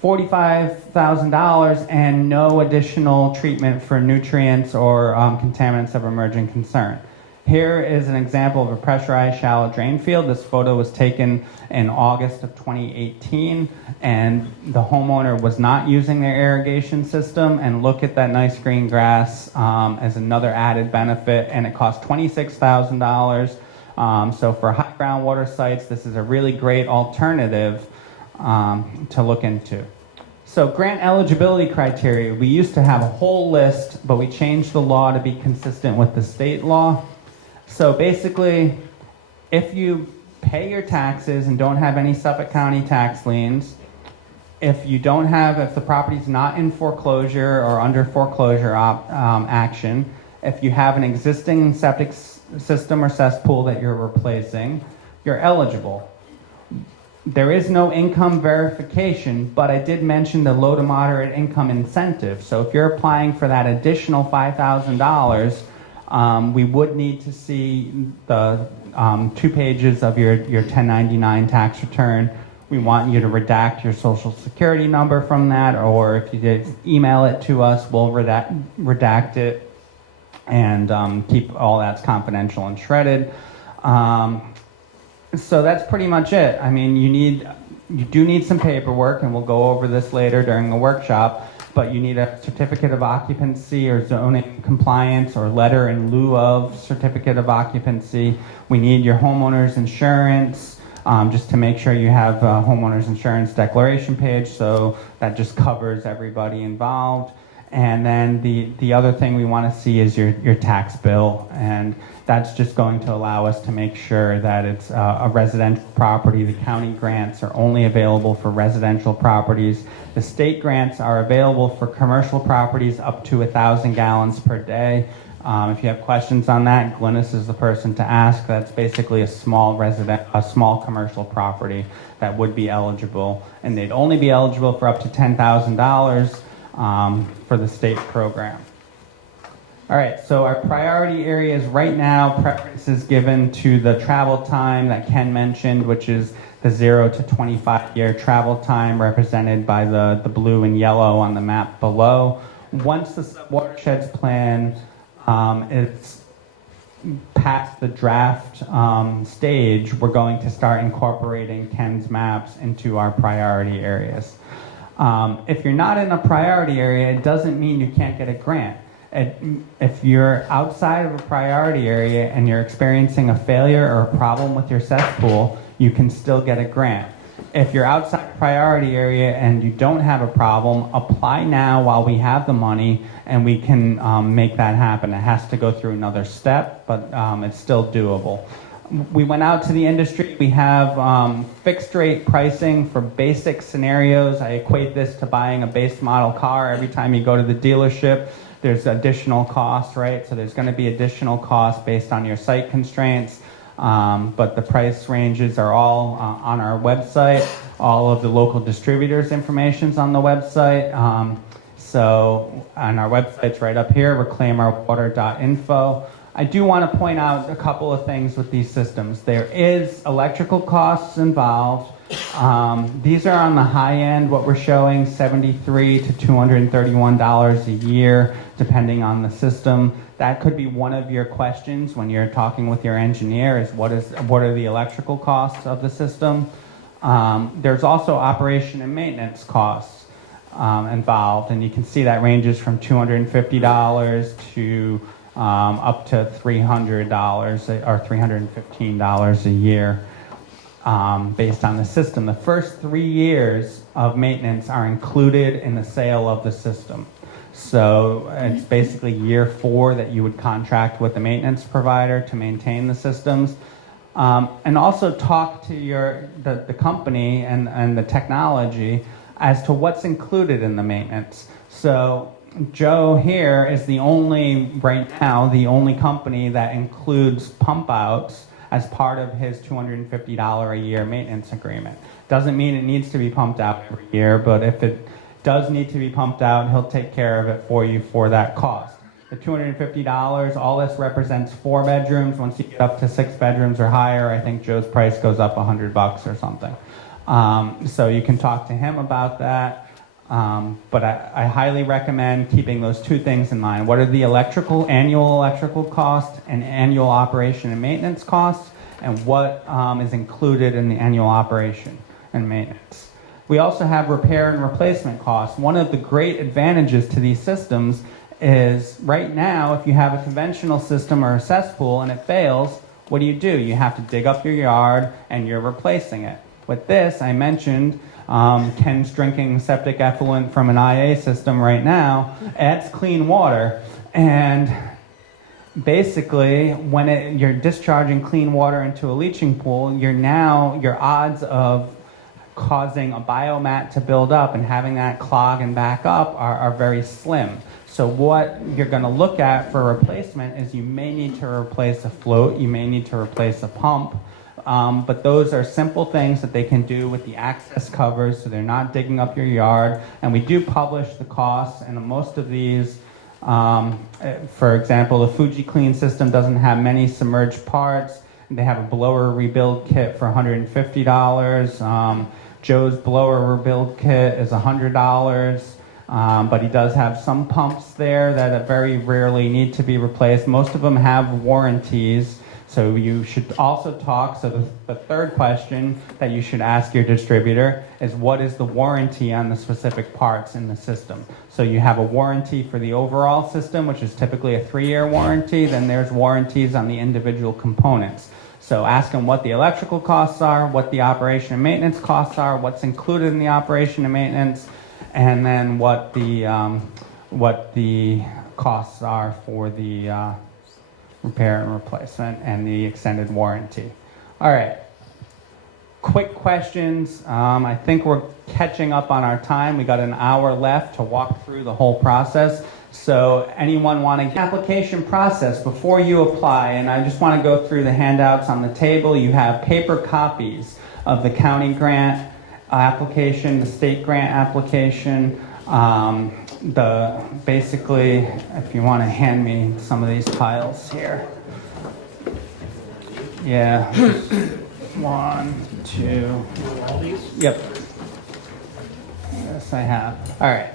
$45,000 and no additional treatment for nutrients or contaminants of emerging concern. Here is an example of a pressurized shallow drain field. This photo was taken in August of 2018, and the homeowner was not using their irrigation system. And look at that nice green grass as another added benefit, and it cost $26,000. So for high groundwater sites, this is a really great alternative to look into. So grant eligibility criteria, we used to have a whole list, but we changed the law to be consistent with the state law. So basically, if you pay your taxes and don't have any Suffolk County tax liens, if the property's not in foreclosure or under foreclosure action, if you have an existing septic system or cesspool that you're replacing, you're eligible. There is no income verification, but I did mention the low to moderate income incentive. So if you're applying for that additional $5,000, we would need to see the 2 pages of your 1099 tax return. We want you to redact your social security number from that, or if you did email it to us, we'll redact it and keep all that's confidential and shredded. So that's pretty much it. I mean, you do need some paperwork, and we'll go over this later during the workshop. But you need a certificate of occupancy or zoning compliance or letter in lieu of certificate of occupancy. We need your homeowner's insurance, just to make sure you have a homeowner's insurance declaration page, so that just covers everybody involved. And then the other thing we want to see is your tax bill, and that's just going to allow us to make sure that it's a residential property. The county grants are only available for residential properties. The state grants are available for commercial properties up to 1,000 gallons per day. If you have questions on that, Glynis is the person to ask. That's basically a small commercial property that would be eligible, and they'd only be eligible for up to $10,000 for the state program. All right, so our priority areas right now, preference is given to the travel time that Ken mentioned, which is the 0 to 25-year travel time represented by the blue and yellow on the map below. Once the watersheds plan is past the draft stage, we're going to start incorporating Ken's maps into our priority areas. If you're not in a priority area, it doesn't mean you can't get a grant. If you're outside of a priority area and you're experiencing a failure or a problem with your cesspool, you can still get a grant. If you're outside the priority area and you don't have a problem, apply now while we have the money, and we can make that happen. It has to go through another step, but it's still doable. We went out to the industry. We have fixed rate pricing for basic scenarios. I equate this to buying a base model car. Every time you go to the dealership, there's additional costs, right? So there's going to be additional costs based on your site constraints. But the price ranges are all on our website. All of the local distributors' information's on the website. So on our website's right up here, reclaimourwater.info. I do want to point out a couple of things with these systems. There is electrical costs involved. These are on the high end, what we're showing, $73 to $231 a year, depending on the system. That could be one of your questions when you're talking with your engineer, is what are the electrical costs of the system. There's also operation and maintenance costs involved, and you can see that ranges from $250 to up to $300 or $315 a year. Based on the system. The first 3 years of maintenance are included in the sale of the system. So it's basically year 4 that you would contract with the maintenance provider to maintain the systems. And also talk to the company and the technology as to what's included in the maintenance. So Joe here is right now the only company that includes pump outs as part of his $250 a year maintenance agreement. Doesn't mean it needs to be pumped out every year, but if it does need to be pumped out, he'll take care of it for you for that cost. The $250, all this represents 4 bedrooms. Once you get up to 6 bedrooms or higher, I think Joe's price goes up $100 or something. So you can talk to him about that. But I highly recommend keeping those 2 things in mind. What are the annual electrical costs and annual operation and maintenance costs, and what is included in the annual operation and maintenance. We also have repair and replacement costs. One of the great advantages to these systems is right now, if you have a conventional system or a cesspool and it fails, what do? You have to dig up your yard and you're replacing it. With this, I mentioned, Ken's drinking septic effluent from an IA system right now. It's clean water, and basically when you're discharging clean water into a leaching pool, your odds of causing a biomat to build up and having that clog and back up are very slim. So what you're going to look at for replacement is you may need to replace a float, you may need to replace a pump. But those are simple things that they can do with the access covers, so they're not digging up your yard. And we do publish the costs, and most of these, for example, the Fuji Clean system doesn't have many submerged parts. They have a blower rebuild kit for $150. Joe's blower rebuild kit is $100. But he does have some pumps there that very rarely need to be replaced. Most of them have warranties. So you should also talk, so the third question that you should ask your distributor is, what is the warranty on the specific parts in the system? So you have a warranty for the overall system, which is typically a 3-year warranty. Then there's warranties on the individual components. So ask them what the electrical costs are, what the operation and maintenance costs are, what's included in the operation and maintenance, and then what the costs are for the repair and replacement and the extended warranty. All right, quick questions. I think we're catching up on our time. We got an hour left to walk through the whole process. So anyone want to application process before you apply, and I just want to go through the handouts on the table. You have paper copies of the county grant application, the state grant application, basically, if you want to hand me some of these piles here. Yeah. 1, 2. Yep. Yes, I have. All right.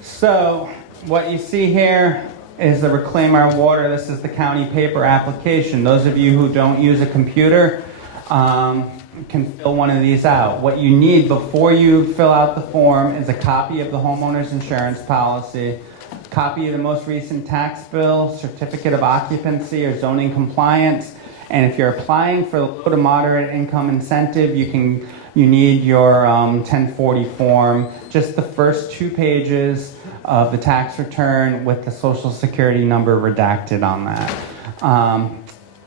So what you see here is the Reclaim Our Water. This is the county paper application. Those of you who don't use a computer can fill one of these out. What you need before you fill out the form is a copy of the homeowner's insurance policy, a copy of the most recent tax bill, certificate of occupancy or zoning compliance, and if you're applying for the low to moderate income incentive, you need your 1040 form, just the first 2 pages of the tax return with the social security number redacted on that.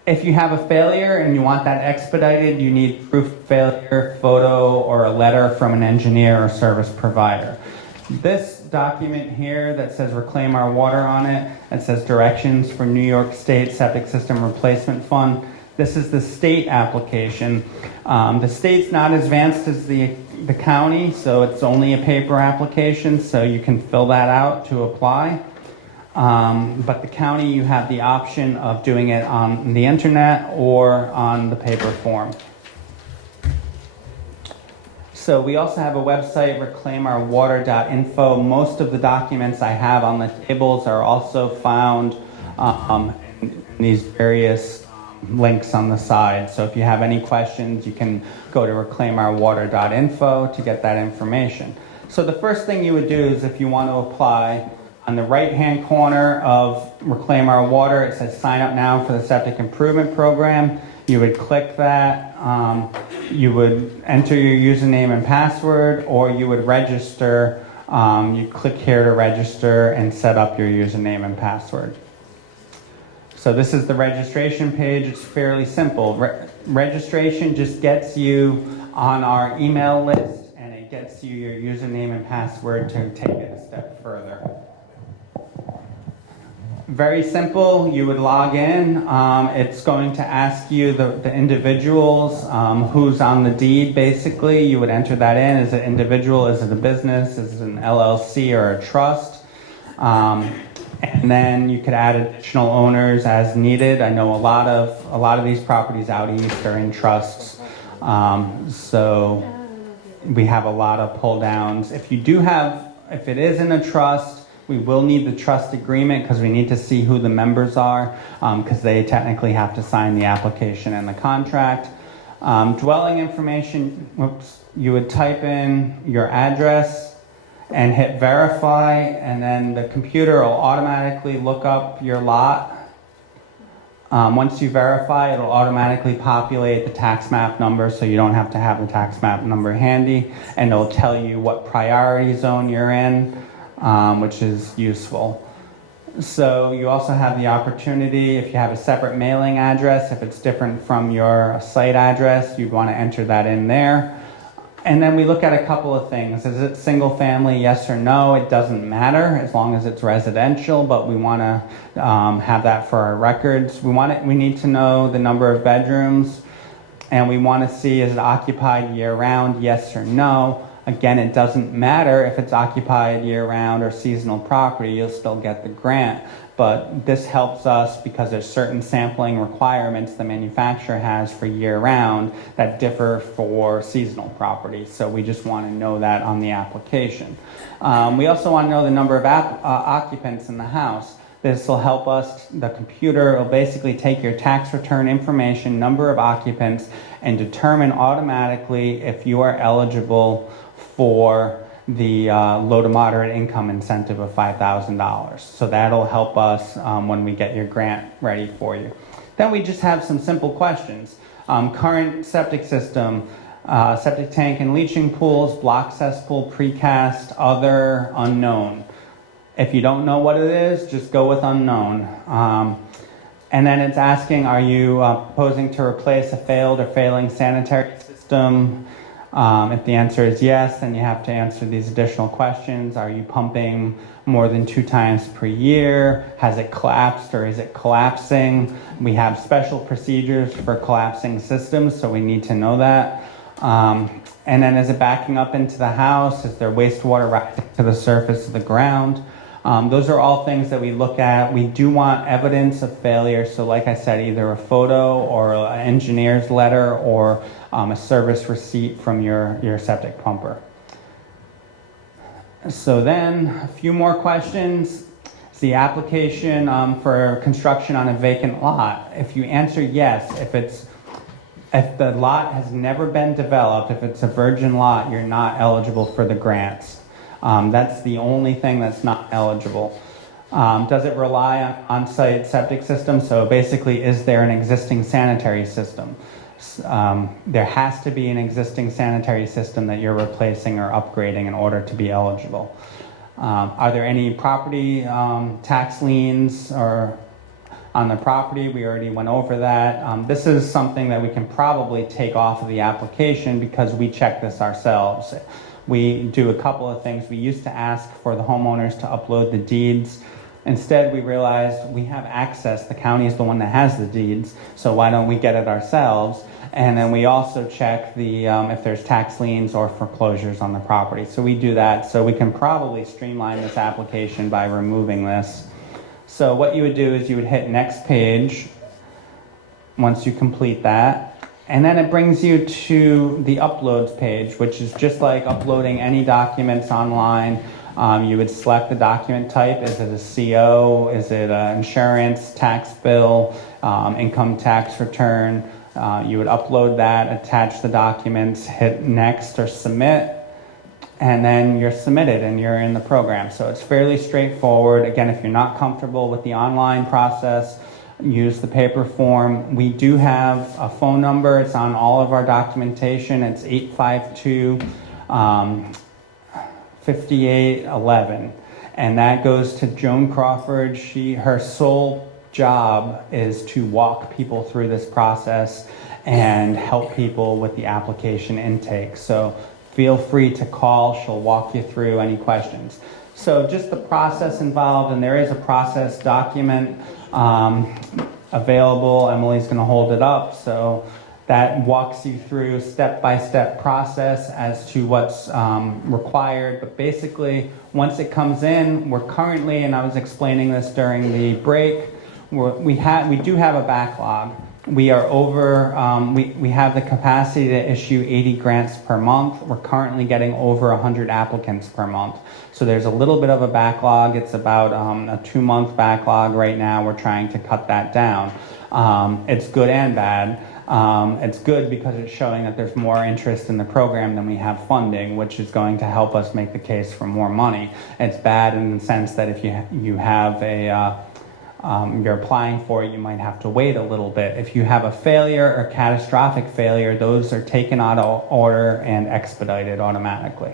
If you have a failure and you want that expedited, you need proof of failure, photo, or a letter from an engineer or service provider. This document here that says Reclaim Our Water on it, it says directions for New York State Septic System Replacement Fund. This is the state application. The state's not as advanced as the county, so it's only a paper application, so you can fill that out to apply. But the county, you have the option of doing it on the internet or on the paper form. So we also have a website, reclaimourwater.info. Most of the documents I have on the tables are also found in these various links on the side. So if you have any questions, you can go to reclaimourwater.info to get that information. So the first thing you would do is, if you want to apply, on the right-hand corner of Reclaim Our Water, it says sign up now for the Septic Improvement Program. You would click that. You would enter your username and password, or you would register. You click here to register and set up your username and password. So this is the registration page. It's fairly simple. Registration just gets you on our email list, and it gets you your username and password to take it a step further. Very simple. You would log in. It's going to ask you the individuals, who's on the deed, basically. You would enter that in. Is it individual? Is it a business? Is it an LLC or a trust? And then you could add additional owners as needed. I know a lot of these properties out east are in trusts, so we have a lot of pull downs. If it is in a trust, we will need the trust agreement because we need to see who the members are, because they technically have to sign the application and the contract. Dwelling information, you would type in your address and hit verify, and then the computer will automatically look up your lot. Once you verify, it'll automatically populate the tax map number, so you don't have to have the tax map number handy, and it'll tell you what priority zone you're in, which is useful. So you also have the opportunity, if you have a separate mailing address, if it's different from your site address, you'd want to enter that in there. And then we look at a couple of things. Is it single family, yes or no? It doesn't matter as long as it's residential, but we want to have that for our records. We need to know the number of bedrooms, and we want to see, is it occupied year round, yes or no? Again, it doesn't matter if it's occupied year round or seasonal property, you'll still get the grant. But this helps us because there's certain sampling requirements the manufacturer has for year-round that differ for seasonal properties. So we just want to know that on the application. We also want to know the number of occupants in the house. This will help us. The computer will basically take your tax return information, number of occupants, and determine automatically if you are eligible for the low to moderate income incentive of $5,000. So that'll help us when we get your grant ready for you. Then we just have some simple questions. Current septic system, septic tank and leaching pools, block cesspool, precast, other, unknown. If you don't know what it is, just go with unknown. And then it's asking, are you proposing to replace a failed or failing sanitary system? If the answer is yes, then you have to answer these additional questions. Are you pumping more than 2 times per year? Has it collapsed or is it collapsing? We have special procedures for collapsing systems, so we need to know that. And then is it backing up into the house? Is there wastewater rising to the surface of the ground? Those are all things that we look at. We do want evidence of failure. So like I said, either a photo or an engineer's letter or a service receipt from your septic pumper. So then a few more questions. Is the application for construction on a vacant lot? If you answer yes, if the lot has never been developed, if it's a virgin lot, you're not eligible for the grants. That's the only thing that's not eligible. Does it rely on on-site septic system? So basically, is there an existing sanitary system? There has to be an existing sanitary system that you're replacing or upgrading in order to be eligible. Are there any property tax liens or on the property? We already went over that. This is something that we can probably take off of the application because we check this ourselves. We do a couple of things. We used to ask for the homeowners to upload the deeds. Instead, we realized we have access. The county is the one that has the deeds, so why don't we get it ourselves? And then we also check if there's tax liens or foreclosures on the property. So we do that. So we can probably streamline this application by removing this. So what you would do is you would hit next page once you complete that. And then it brings you to the uploads page, which is just like uploading any documents online. You would select the document type. Is it a CO? Is it an insurance, tax bill, income tax return? You would upload that, attach the documents, hit next or submit, and then you're submitted and you're in the program. So it's fairly straightforward. Again, if you're not comfortable with the online process, use the paper form. We do have a phone number. It's on all of our documentation. It's 852-5811. And that goes to Joan Crawford. Her sole job is to walk people through this process and help people with the application intake. So feel free to call. She'll walk you through any questions. So just the process involved, and there is a process document available. Emily's going to hold it up. So that walks you through step-by-step process as to what's required. But basically, once it comes in, we're currently, and I was explaining this during the break, we do have a backlog. We are over, we have the capacity to issue 80 grants per month. We're currently getting over 100 applicants per month. So there's a little bit of a backlog. It's about a 2-month backlog right now. We're trying to cut that down. It's good and bad. It's good because it's showing that there's more interest in the program than we have funding, which is going to help us make the case for more money. It's bad in the sense that if you have you're applying for it, you might have to wait a little bit. If you have a failure or catastrophic failure, those are taken out of order and expedited automatically.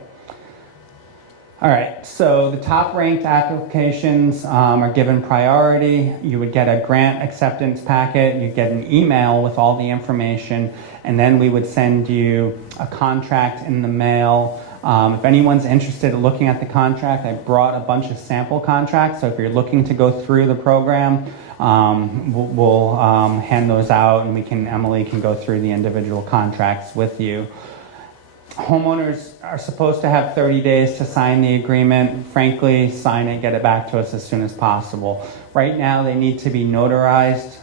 All right, so the top ranked applications are given priority. You would get a grant acceptance packet, you'd get an email with all the information, and then we would send you a contract in the mail. If anyone's interested in looking at the contract, I brought a bunch of sample contracts, so if you're looking to go through the program, we'll hand those out, and Emily can go through the individual contracts with you. Homeowners are supposed to have 30 days to sign the agreement. Frankly, sign it, get it back to us as soon as possible. Right now, they need to be notarized.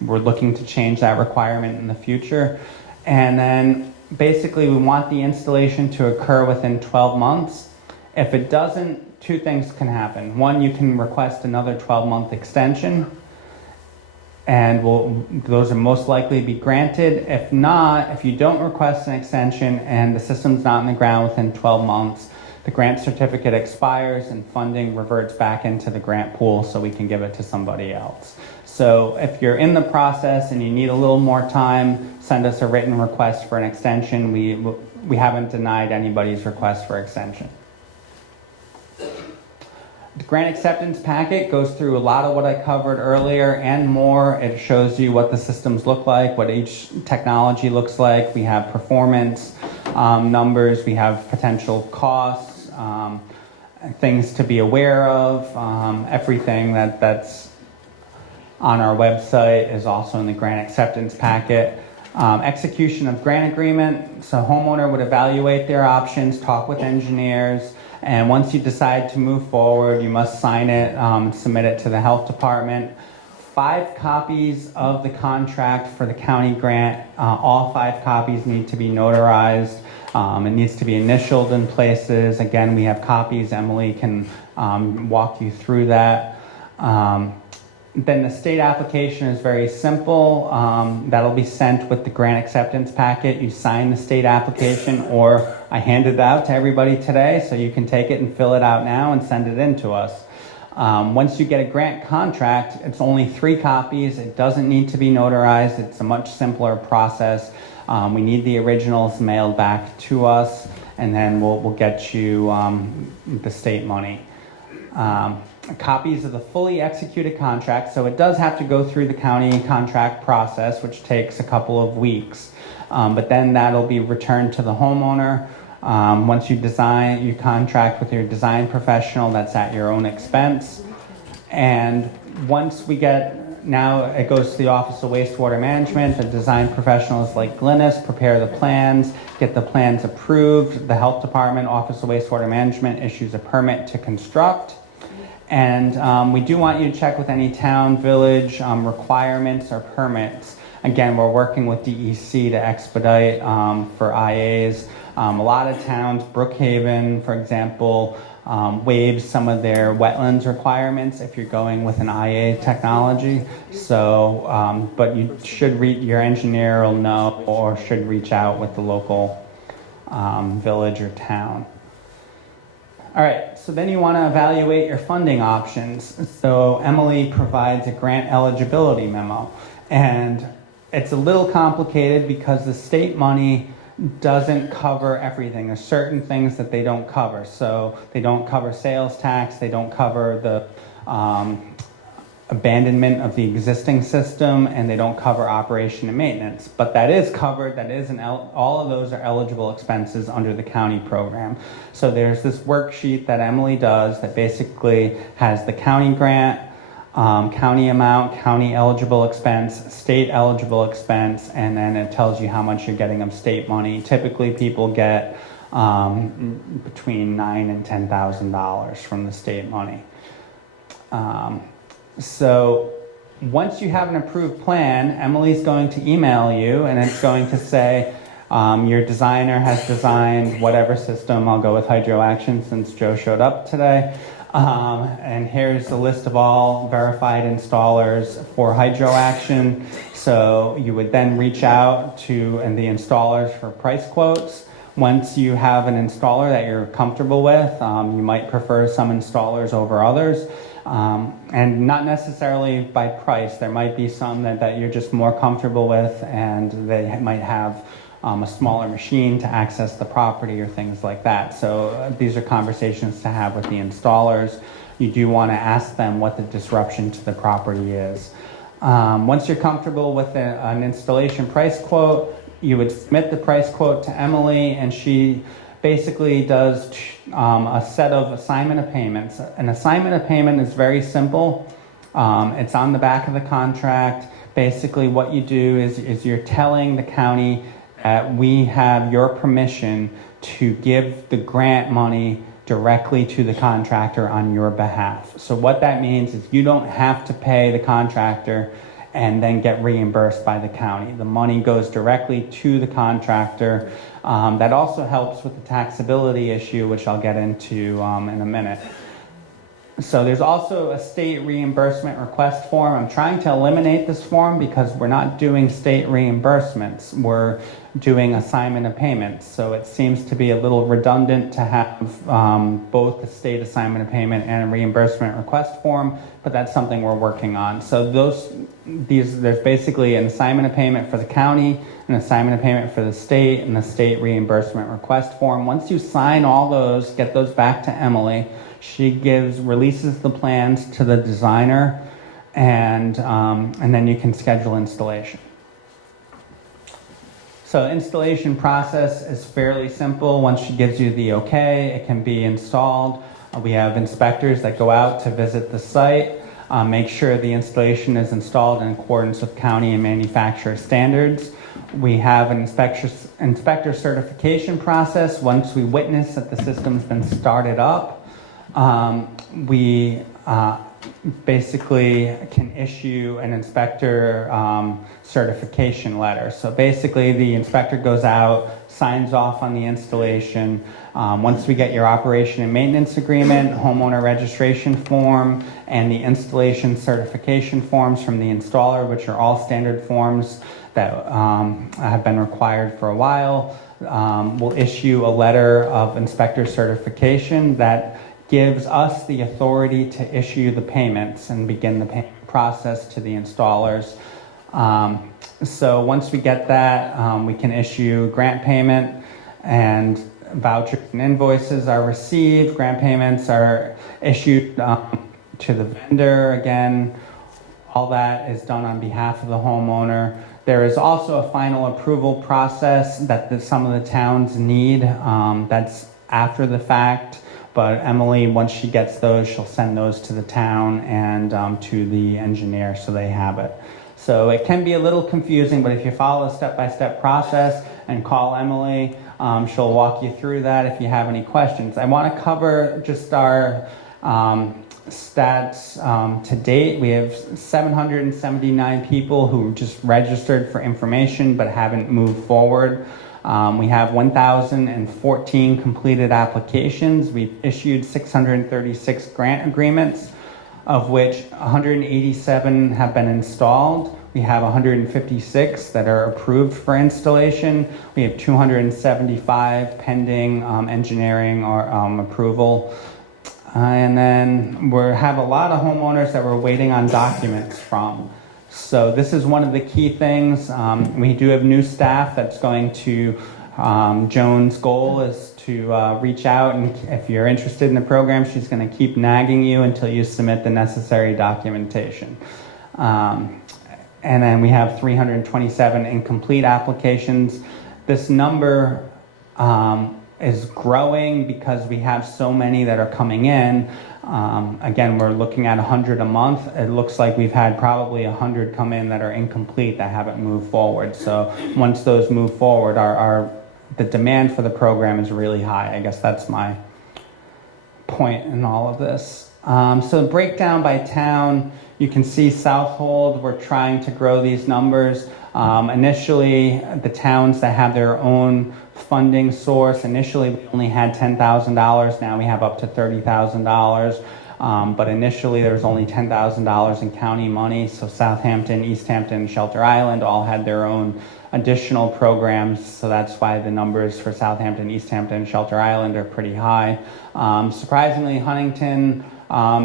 We're looking to change that requirement in the future. And then basically, we want the installation to occur within 12 months. If it doesn't, 2 things can happen. One, you can request another 12-month extension, and those are most likely be granted. If not, if you don't request an extension and the system's not in the ground within 12 months, the grant certificate expires and funding reverts back into the grant pool so we can give it to somebody else. So if you're in the process and you need a little more time, send us a written request for an extension. We haven't denied anybody's request for extension. The grant acceptance packet goes through a lot of what I covered earlier and more. It shows you what the systems look like, what each technology looks like. We have performance numbers, we have potential costs, things to be aware of. Everything that's on our website is also in the grant acceptance packet. Execution of grant agreement. So homeowner would evaluate their options, talk with engineers, and once you decide to move forward, you must sign it, submit it to the health department. 5 copies of the contract for the county grant. All 5 copies need to be notarized. It needs to be initialed in places. Again, we have copies. Emily can walk you through that. Then the state application is very simple. That'll be sent with the grant acceptance packet. You sign the state application, or I handed it out to everybody today, so you can take it and fill it out now and send it in to us. Once you get a grant contract, it's only 3 copies. It doesn't need to be notarized. It's a much simpler process. We need the originals mailed back to us, and then we'll get you the state money. Copies of the fully executed contract. So it does have to go through the county contract process, which takes a couple of weeks. But then that'll be returned to the homeowner. Once you contract with your design professional, that's at your own expense. And once now it goes to the Office of Wastewater Management. The design professionals like Glynis prepare the plans, get the plans approved. The Health Department, Office of Wastewater Management issues a permit to construct. And we do want you to check with any town, village requirements or permits. Again, we're working with DEC to expedite for IAs. A lot of towns, Brookhaven, for example, waives some of their wetlands requirements if you're going with an IA technology. So, but you should your engineer will know, or should reach out with the local village or town. All right, so then you want to evaluate your funding options. So Emily provides a grant eligibility memo, and it's a little complicated because the state money doesn't cover everything. There's certain things that they don't cover. So they don't cover sales tax, they don't cover the abandonment of the existing system, and they don't cover operation and maintenance. But that is covered, all of those are eligible expenses under the county program. So there's this worksheet that Emily does that basically has the county grant, county amount, county eligible expense, state eligible expense, and then it tells you how much you're getting of state money. Typically people get between $9,000 and $10,000 from the state money. So once you have an approved plan, Emily's going to email you, and it's going to say your designer has designed whatever system. I'll go with HydroAction since Joe showed up today. And here's a list of all verified installers for HydroAction. So you would then reach out to the installers for price quotes. Once you have an installer that you're comfortable with, you might prefer some installers over others. And not necessarily by price. There might be some that you're just more comfortable with, and they might have a smaller machine to access the property or things like that. So these are conversations to have with the installers. You do want to ask them what the disruption to the property is. Once you're comfortable with an installation price quote, you would submit the price quote to Emily, and she basically does a set of assignment of payments. An assignment of payment is very simple. It's on the back of the contract. Basically what you do is you're telling the county that we have your permission to give the grant money directly to the contractor on your behalf. So what that means is you don't have to pay the contractor and then get reimbursed by the county. The money goes directly to the contractor. That also helps with the taxability issue, which I'll get into in a minute. So there's also a state reimbursement request form. I'm trying to eliminate this form because we're not doing state reimbursements. We're doing assignment of payments. So it seems to be a little redundant to have both the state assignment of payment and a reimbursement request form, but that's something we're working on. So there's basically an assignment of payment for the county, an assignment of payment for the state, and the state reimbursement request form. Once you sign all those, get those back to Emily, she releases the plans to the designer, and then you can schedule installation. So installation process is fairly simple. Once she gives you the okay, it can be installed. We have inspectors that go out to visit the site, make sure the installation is installed in accordance with county and manufacturer standards. We have an inspector certification process. Once we witness that the system's been started up, we basically can issue an inspector certification letter. So basically the inspector goes out, signs off on the installation. Once we get your operation and maintenance agreement, homeowner registration form, and the installation certification forms from the installer, which are all standard forms that have been required for a while, we'll issue a letter of inspector certification that gives us the authority to issue the payments and begin the payment process to the installers. So once we get that, we can issue grant payment, and vouchers and invoices are received. Grant payments are issued to the vendor. Again, all that is done on behalf of the homeowner. There is also a final approval process that some of the towns need. That's after the fact. But Emily, once she gets those, she'll send those to the town and to the engineer so they have it. So it can be a little confusing, but if you follow a step-by-step process and call Emily, she'll walk you through that if you have any questions. I want to cover just our stats to date. We have 779 people who just registered for information but haven't moved forward. We have 1,014 completed applications. We've issued 636 grant agreements, of which 187 have been installed. We have 156 that are approved for installation. We have 275 pending engineering or approval. And then we have a lot of homeowners that we're waiting on documents from. So this is one of the key things. We do have new staff that's going to, Joan's goal is to reach out, and if you're interested in the program, she's going to keep nagging you until you submit the necessary documentation. And then we have 327 incomplete applications. This number is growing because we have so many that are coming in. Again, we're looking at 100 a month. It looks like we've had probably 100 come in that are incomplete that haven't moved forward. So once those move forward, the demand for the program is really high. I guess that's my point in all of this. So breakdown by town, you can see Southold, we're trying to grow these numbers. Initially, the towns that have their own funding source, initially we only had $10,000, now we have up to $30,000. But initially there was only $10,000 in county money, so Southampton, East Hampton, Shelter Island all had their own additional programs, so that's why the numbers for Southampton, East Hampton, Shelter Island are pretty high. Surprisingly, Huntington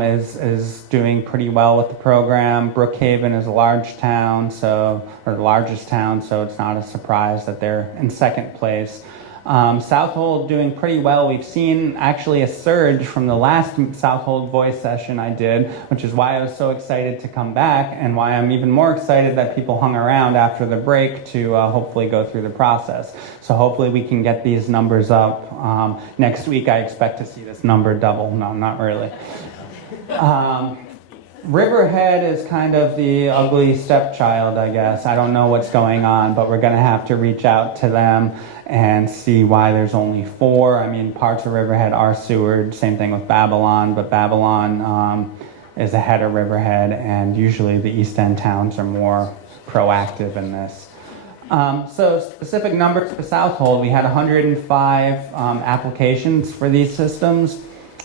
is doing pretty well with the program. Brookhaven is a large town, or the largest town, so it's not a surprise that they're in second place. Southold doing pretty well. We've seen actually a surge from the last SoutholdVoice session I did, which is why I was so excited to come back and why I'm even more excited that people hung around after the break to hopefully go through the process. So hopefully we can get these numbers up. Next week I expect to see this number double. No, not really. Riverhead is kind of the ugly stepchild, I guess. I don't know what's going on, but we're going to have to reach out to them and see why there's only 4. I mean, parts of Riverhead are sewered. Same thing with Babylon, but Babylon is ahead of Riverhead, and usually the East End towns are more proactive in this. So specific numbers for Southold, we had 105 applications for these systems.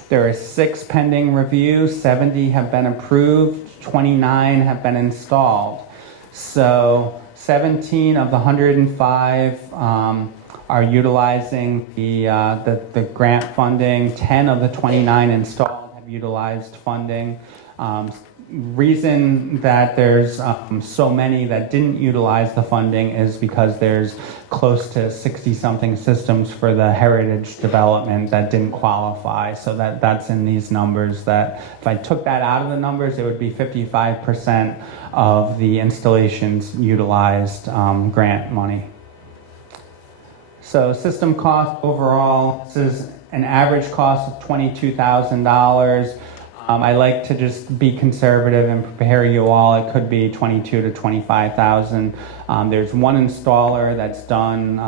There are 6 pending review, 70 have been approved, 29 have been installed. So 17 of the 105 are utilizing the grant funding. 10 of the 29 installed have utilized funding. Reason that there's so many that didn't utilize the funding is because there's close to 60-something systems for the heritage development that didn't qualify. So that's in these numbers. That if I took that out of the numbers, it would be 55% of the installations utilized grant money. So system cost overall, this is an average cost of $22,000. I like to just be conservative and prepare you all. It could be 22 to 25,000. There's one installer that's done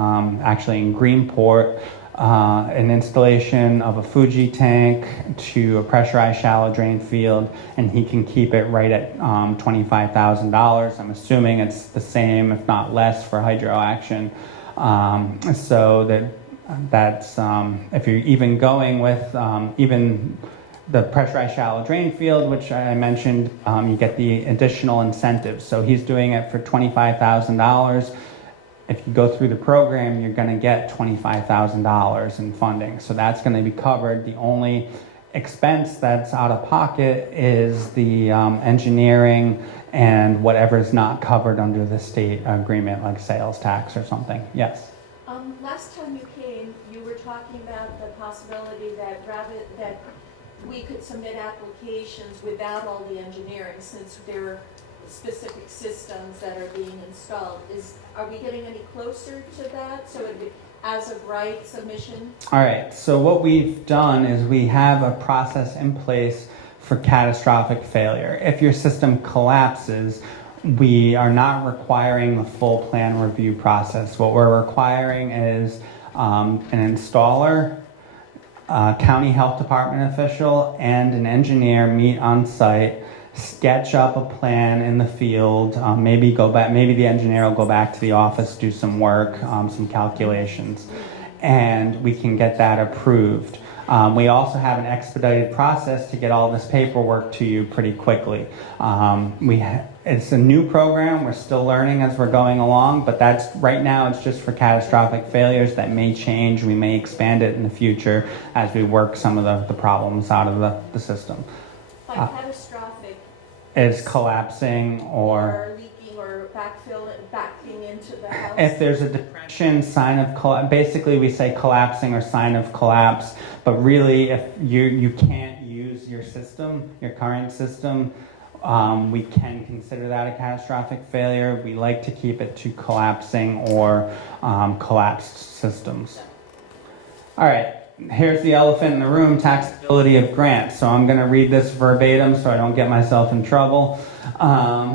actually in Greenport, an installation of a Fuji tank to a pressurized shallow drain field, and he can keep it right at $25,000. I'm assuming it's the same, if not less, for hydroaction. So that's if you're even going with even the pressurized shallow drain field, which I mentioned, you get the additional incentives. So he's doing it for $25,000. If you go through the program, you're going to get $25,000 in funding. So that's going to be covered. The only expense that's out of pocket is the engineering and whatever is not covered under the state agreement, like sales tax or something. Yes? Last time you came, you were talking about the possibility that that we could submit applications without all the engineering, since there are specific systems that are being installed. Are we getting any closer to that? So it'd be as of right submission? All right, so what we've done is we have a process in place for catastrophic failure. If your system collapses, we are not requiring the full plan review process. What we're requiring is an installer, county health department official, and an engineer meet on site, sketch up a plan in the field, maybe the engineer will go back to the office, do some work, some calculations, and we can get that approved. We also have an expedited process to get all this paperwork to you pretty quickly. It's a new program. We're still learning as we're going along, but right now it's just for catastrophic failures. That may change. We may expand it in the future as we work some of the problems out of the system. By catastrophic, Is collapsing or leaking or backing into the house? if there's a depression, sign of collapse. Basically, we say collapsing or sign of collapse, but really if you can't use your system, your current system, we can consider that a catastrophic failure. We like to keep it to collapsing or collapsed systems. All right, here's the elephant in the room, taxability of grants. So I'm going to read this verbatim so I don't get myself in trouble.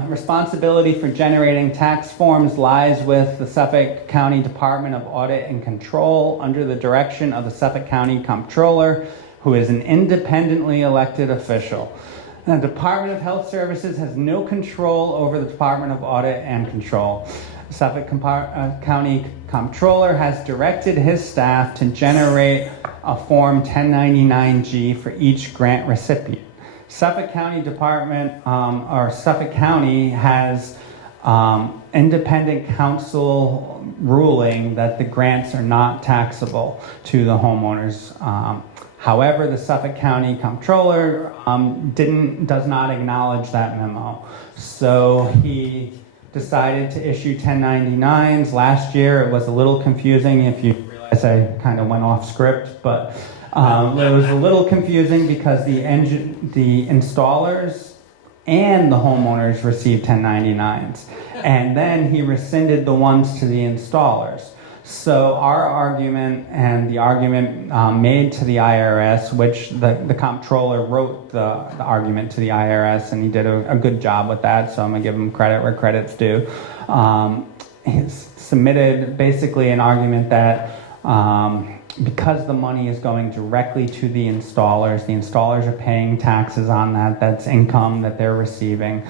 Responsibility for generating tax forms lies with the Suffolk County Department of Audit and Control under the direction of the Suffolk County Comptroller, who is an independently elected official. The Department of Health Services has no control over the Department of Audit and Control. Suffolk County Comptroller has directed his staff to generate a Form 1099-G for each grant recipient. Suffolk County Suffolk County has independent counsel ruling that the grants are not taxable to the homeowners. However, the Suffolk County Comptroller does not acknowledge that memo. So he decided to issue 1099s. Last year it was a little confusing, if you realize I kind of went off script, but it was a little confusing because the installers and the homeowners received 1099s. And then he rescinded the ones to the installers. So our argument and the argument made to the IRS, which the comptroller wrote the argument to the IRS, and he did a good job with that, so I'm going to give him credit where credit's due. He submitted basically an argument that because the money is going directly to the installers are paying taxes on that, that's income that they're receiving.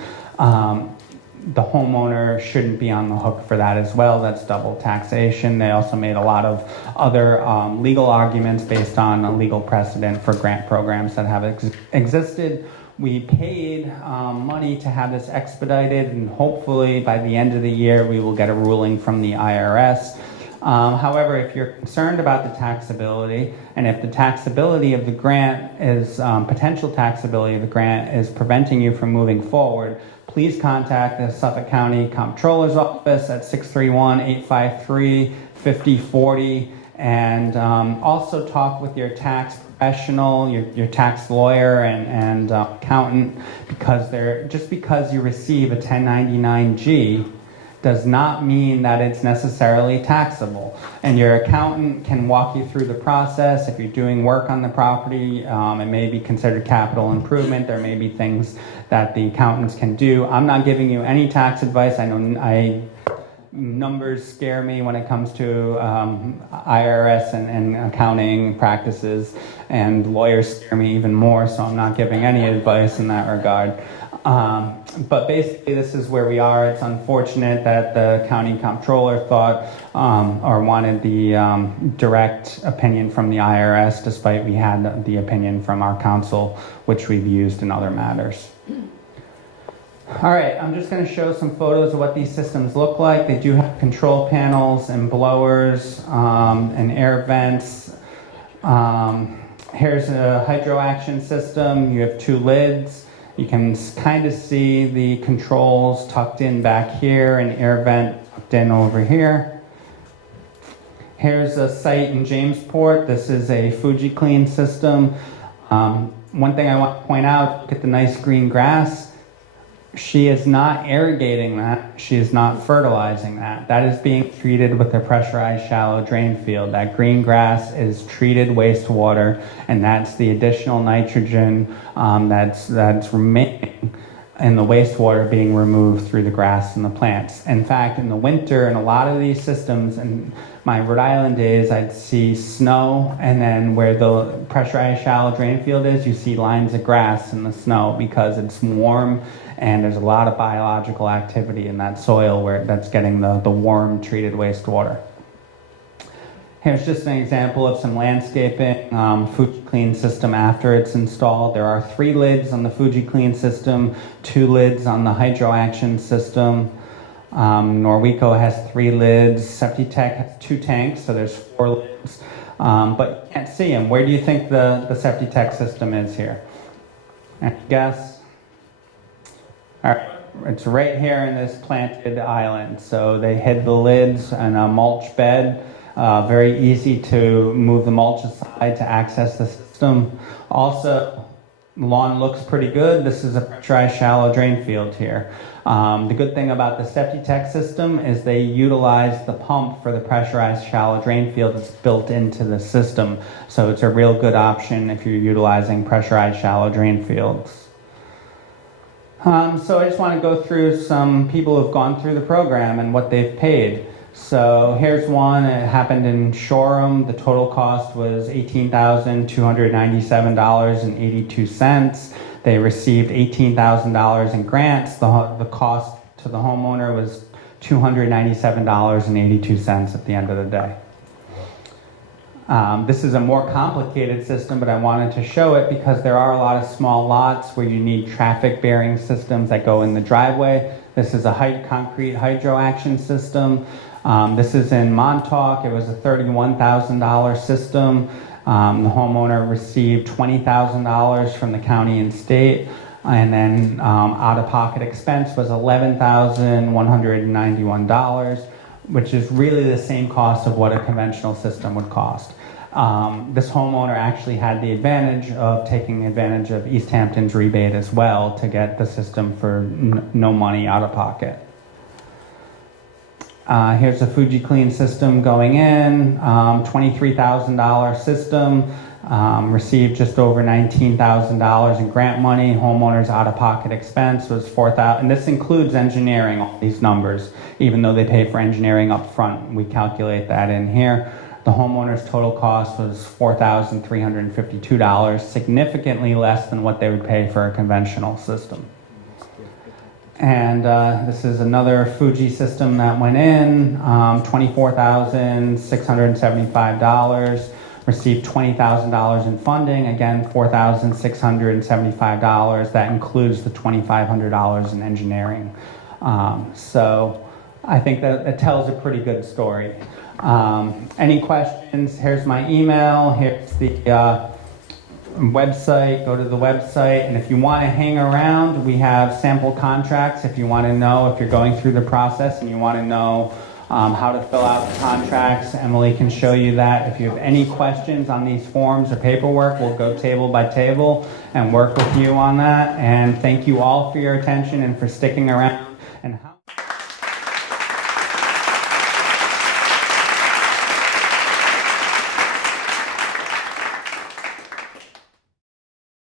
The homeowner shouldn't be on the hook for that as well. That's double taxation. They also made a lot of other legal arguments based on a legal precedent for grant programs that have existed. We paid money to have this expedited, and hopefully by the end of the year we will get a ruling from the IRS. However, if you're concerned about the taxability, and if the taxability of the grant is, potential taxability of the grant is preventing you from moving forward, please contact the Suffolk County Comptroller's Office at 631-853-5040, and also talk with your tax professional, your tax lawyer and accountant, because just because you receive a 1099-G does not mean that it's necessarily taxable. And your accountant can walk you through the process. If you're doing work on the property, it may be considered capital improvement. There may be things that the accountants can do. I'm not giving you any tax advice. I know numbers scare me when it comes to IRS and accounting practices, and lawyers scare me even more, so I'm not giving any advice in that regard. But basically, this is where we are. It's unfortunate that the county comptroller thought or wanted the direct opinion from the IRS, despite we had the opinion from our counsel, which we've used in other matters. All right, I'm just going to show some photos of what these systems look like. They do have control panels and blowers and air vents. Here's a hydro action system. You have 2 lids. You can kind of see the controls tucked in back here and air vent tucked in over here. Here's a site in Jamesport. This is a FujiClean system. One thing I want to point out, look at the nice green grass. She is not irrigating that. She is not fertilizing that. That is being treated with a pressurized shallow drain field. That green grass is treated wastewater, and that's the additional nitrogen that's remaining in the wastewater being removed through the grass and the plants. In fact, in the winter, in a lot of these systems, in my Rhode Island days, I'd see snow, and then where the pressurized shallow drain field is, you see lines of grass in the snow because it's warm and there's a lot of biological activity in that soil where that's getting the warm treated wastewater. Here's just an example of some landscaping, FujiClean system after it's installed. There are 3 lids on the FujiClean system, 2 lids on the hydro action system. Norweco has 3 lids. Septic has 2 tanks, so there's 4 lids. But you can't see them. Where do you think the Septic system is here? Any guess? All right, it's right here in this planted island. So they hid the lids in a mulch bed. Very easy to move the mulch aside to access the system. Also, the lawn looks pretty good. This is a pressurized shallow drain field here. The good thing about the Septic system is they utilize the pump for the pressurized shallow drain field that's built into the system. So it's a real good option if you're utilizing pressurized shallow drain fields. So I just want to go through some people who've gone through the program and what they've paid. So here's one. It happened in Shoreham. The total cost was $18,297.82. They received $18,000 in grants. The cost to the homeowner was $297.82 at the end of the day. This is a more complicated system, but I wanted to show it because there are a lot of small lots where you need traffic bearing systems that go in the driveway. This is a concrete hydro action system. This is in Montauk. It was a $31,000 system. The homeowner received $20,000 from the county and state, and then out-of-pocket expense was $11,191, which is really the same cost of what a conventional system would cost. This homeowner actually had the advantage of taking advantage of East Hampton's rebate as well to get the system for no money out of pocket. Here's a FujiClean system going in, $23,000 system, received just over $19,000 in grant money. Homeowners out-of-pocket expense was $4,000, and this includes engineering, all these numbers. Even though they pay for engineering up front, we calculate that in here. The homeowner's total cost was $4,352, significantly less than what they would pay for a conventional system. And this is another Fuji system that went in, $24,675, received $20,000 in funding, again, $4,675. That includes the $2,500 in engineering. So I think that tells a pretty good story. Any questions? Here's my email. Here's the website. Go to the website. And if you want to hang around, we have sample contracts. If you want to know, if you're going through the process and you want to know how to fill out the contracts, Emily can show you that. If you have any questions on these forms or paperwork, we'll go table by table and work with you on that. And thank you all for your attention and for sticking around. And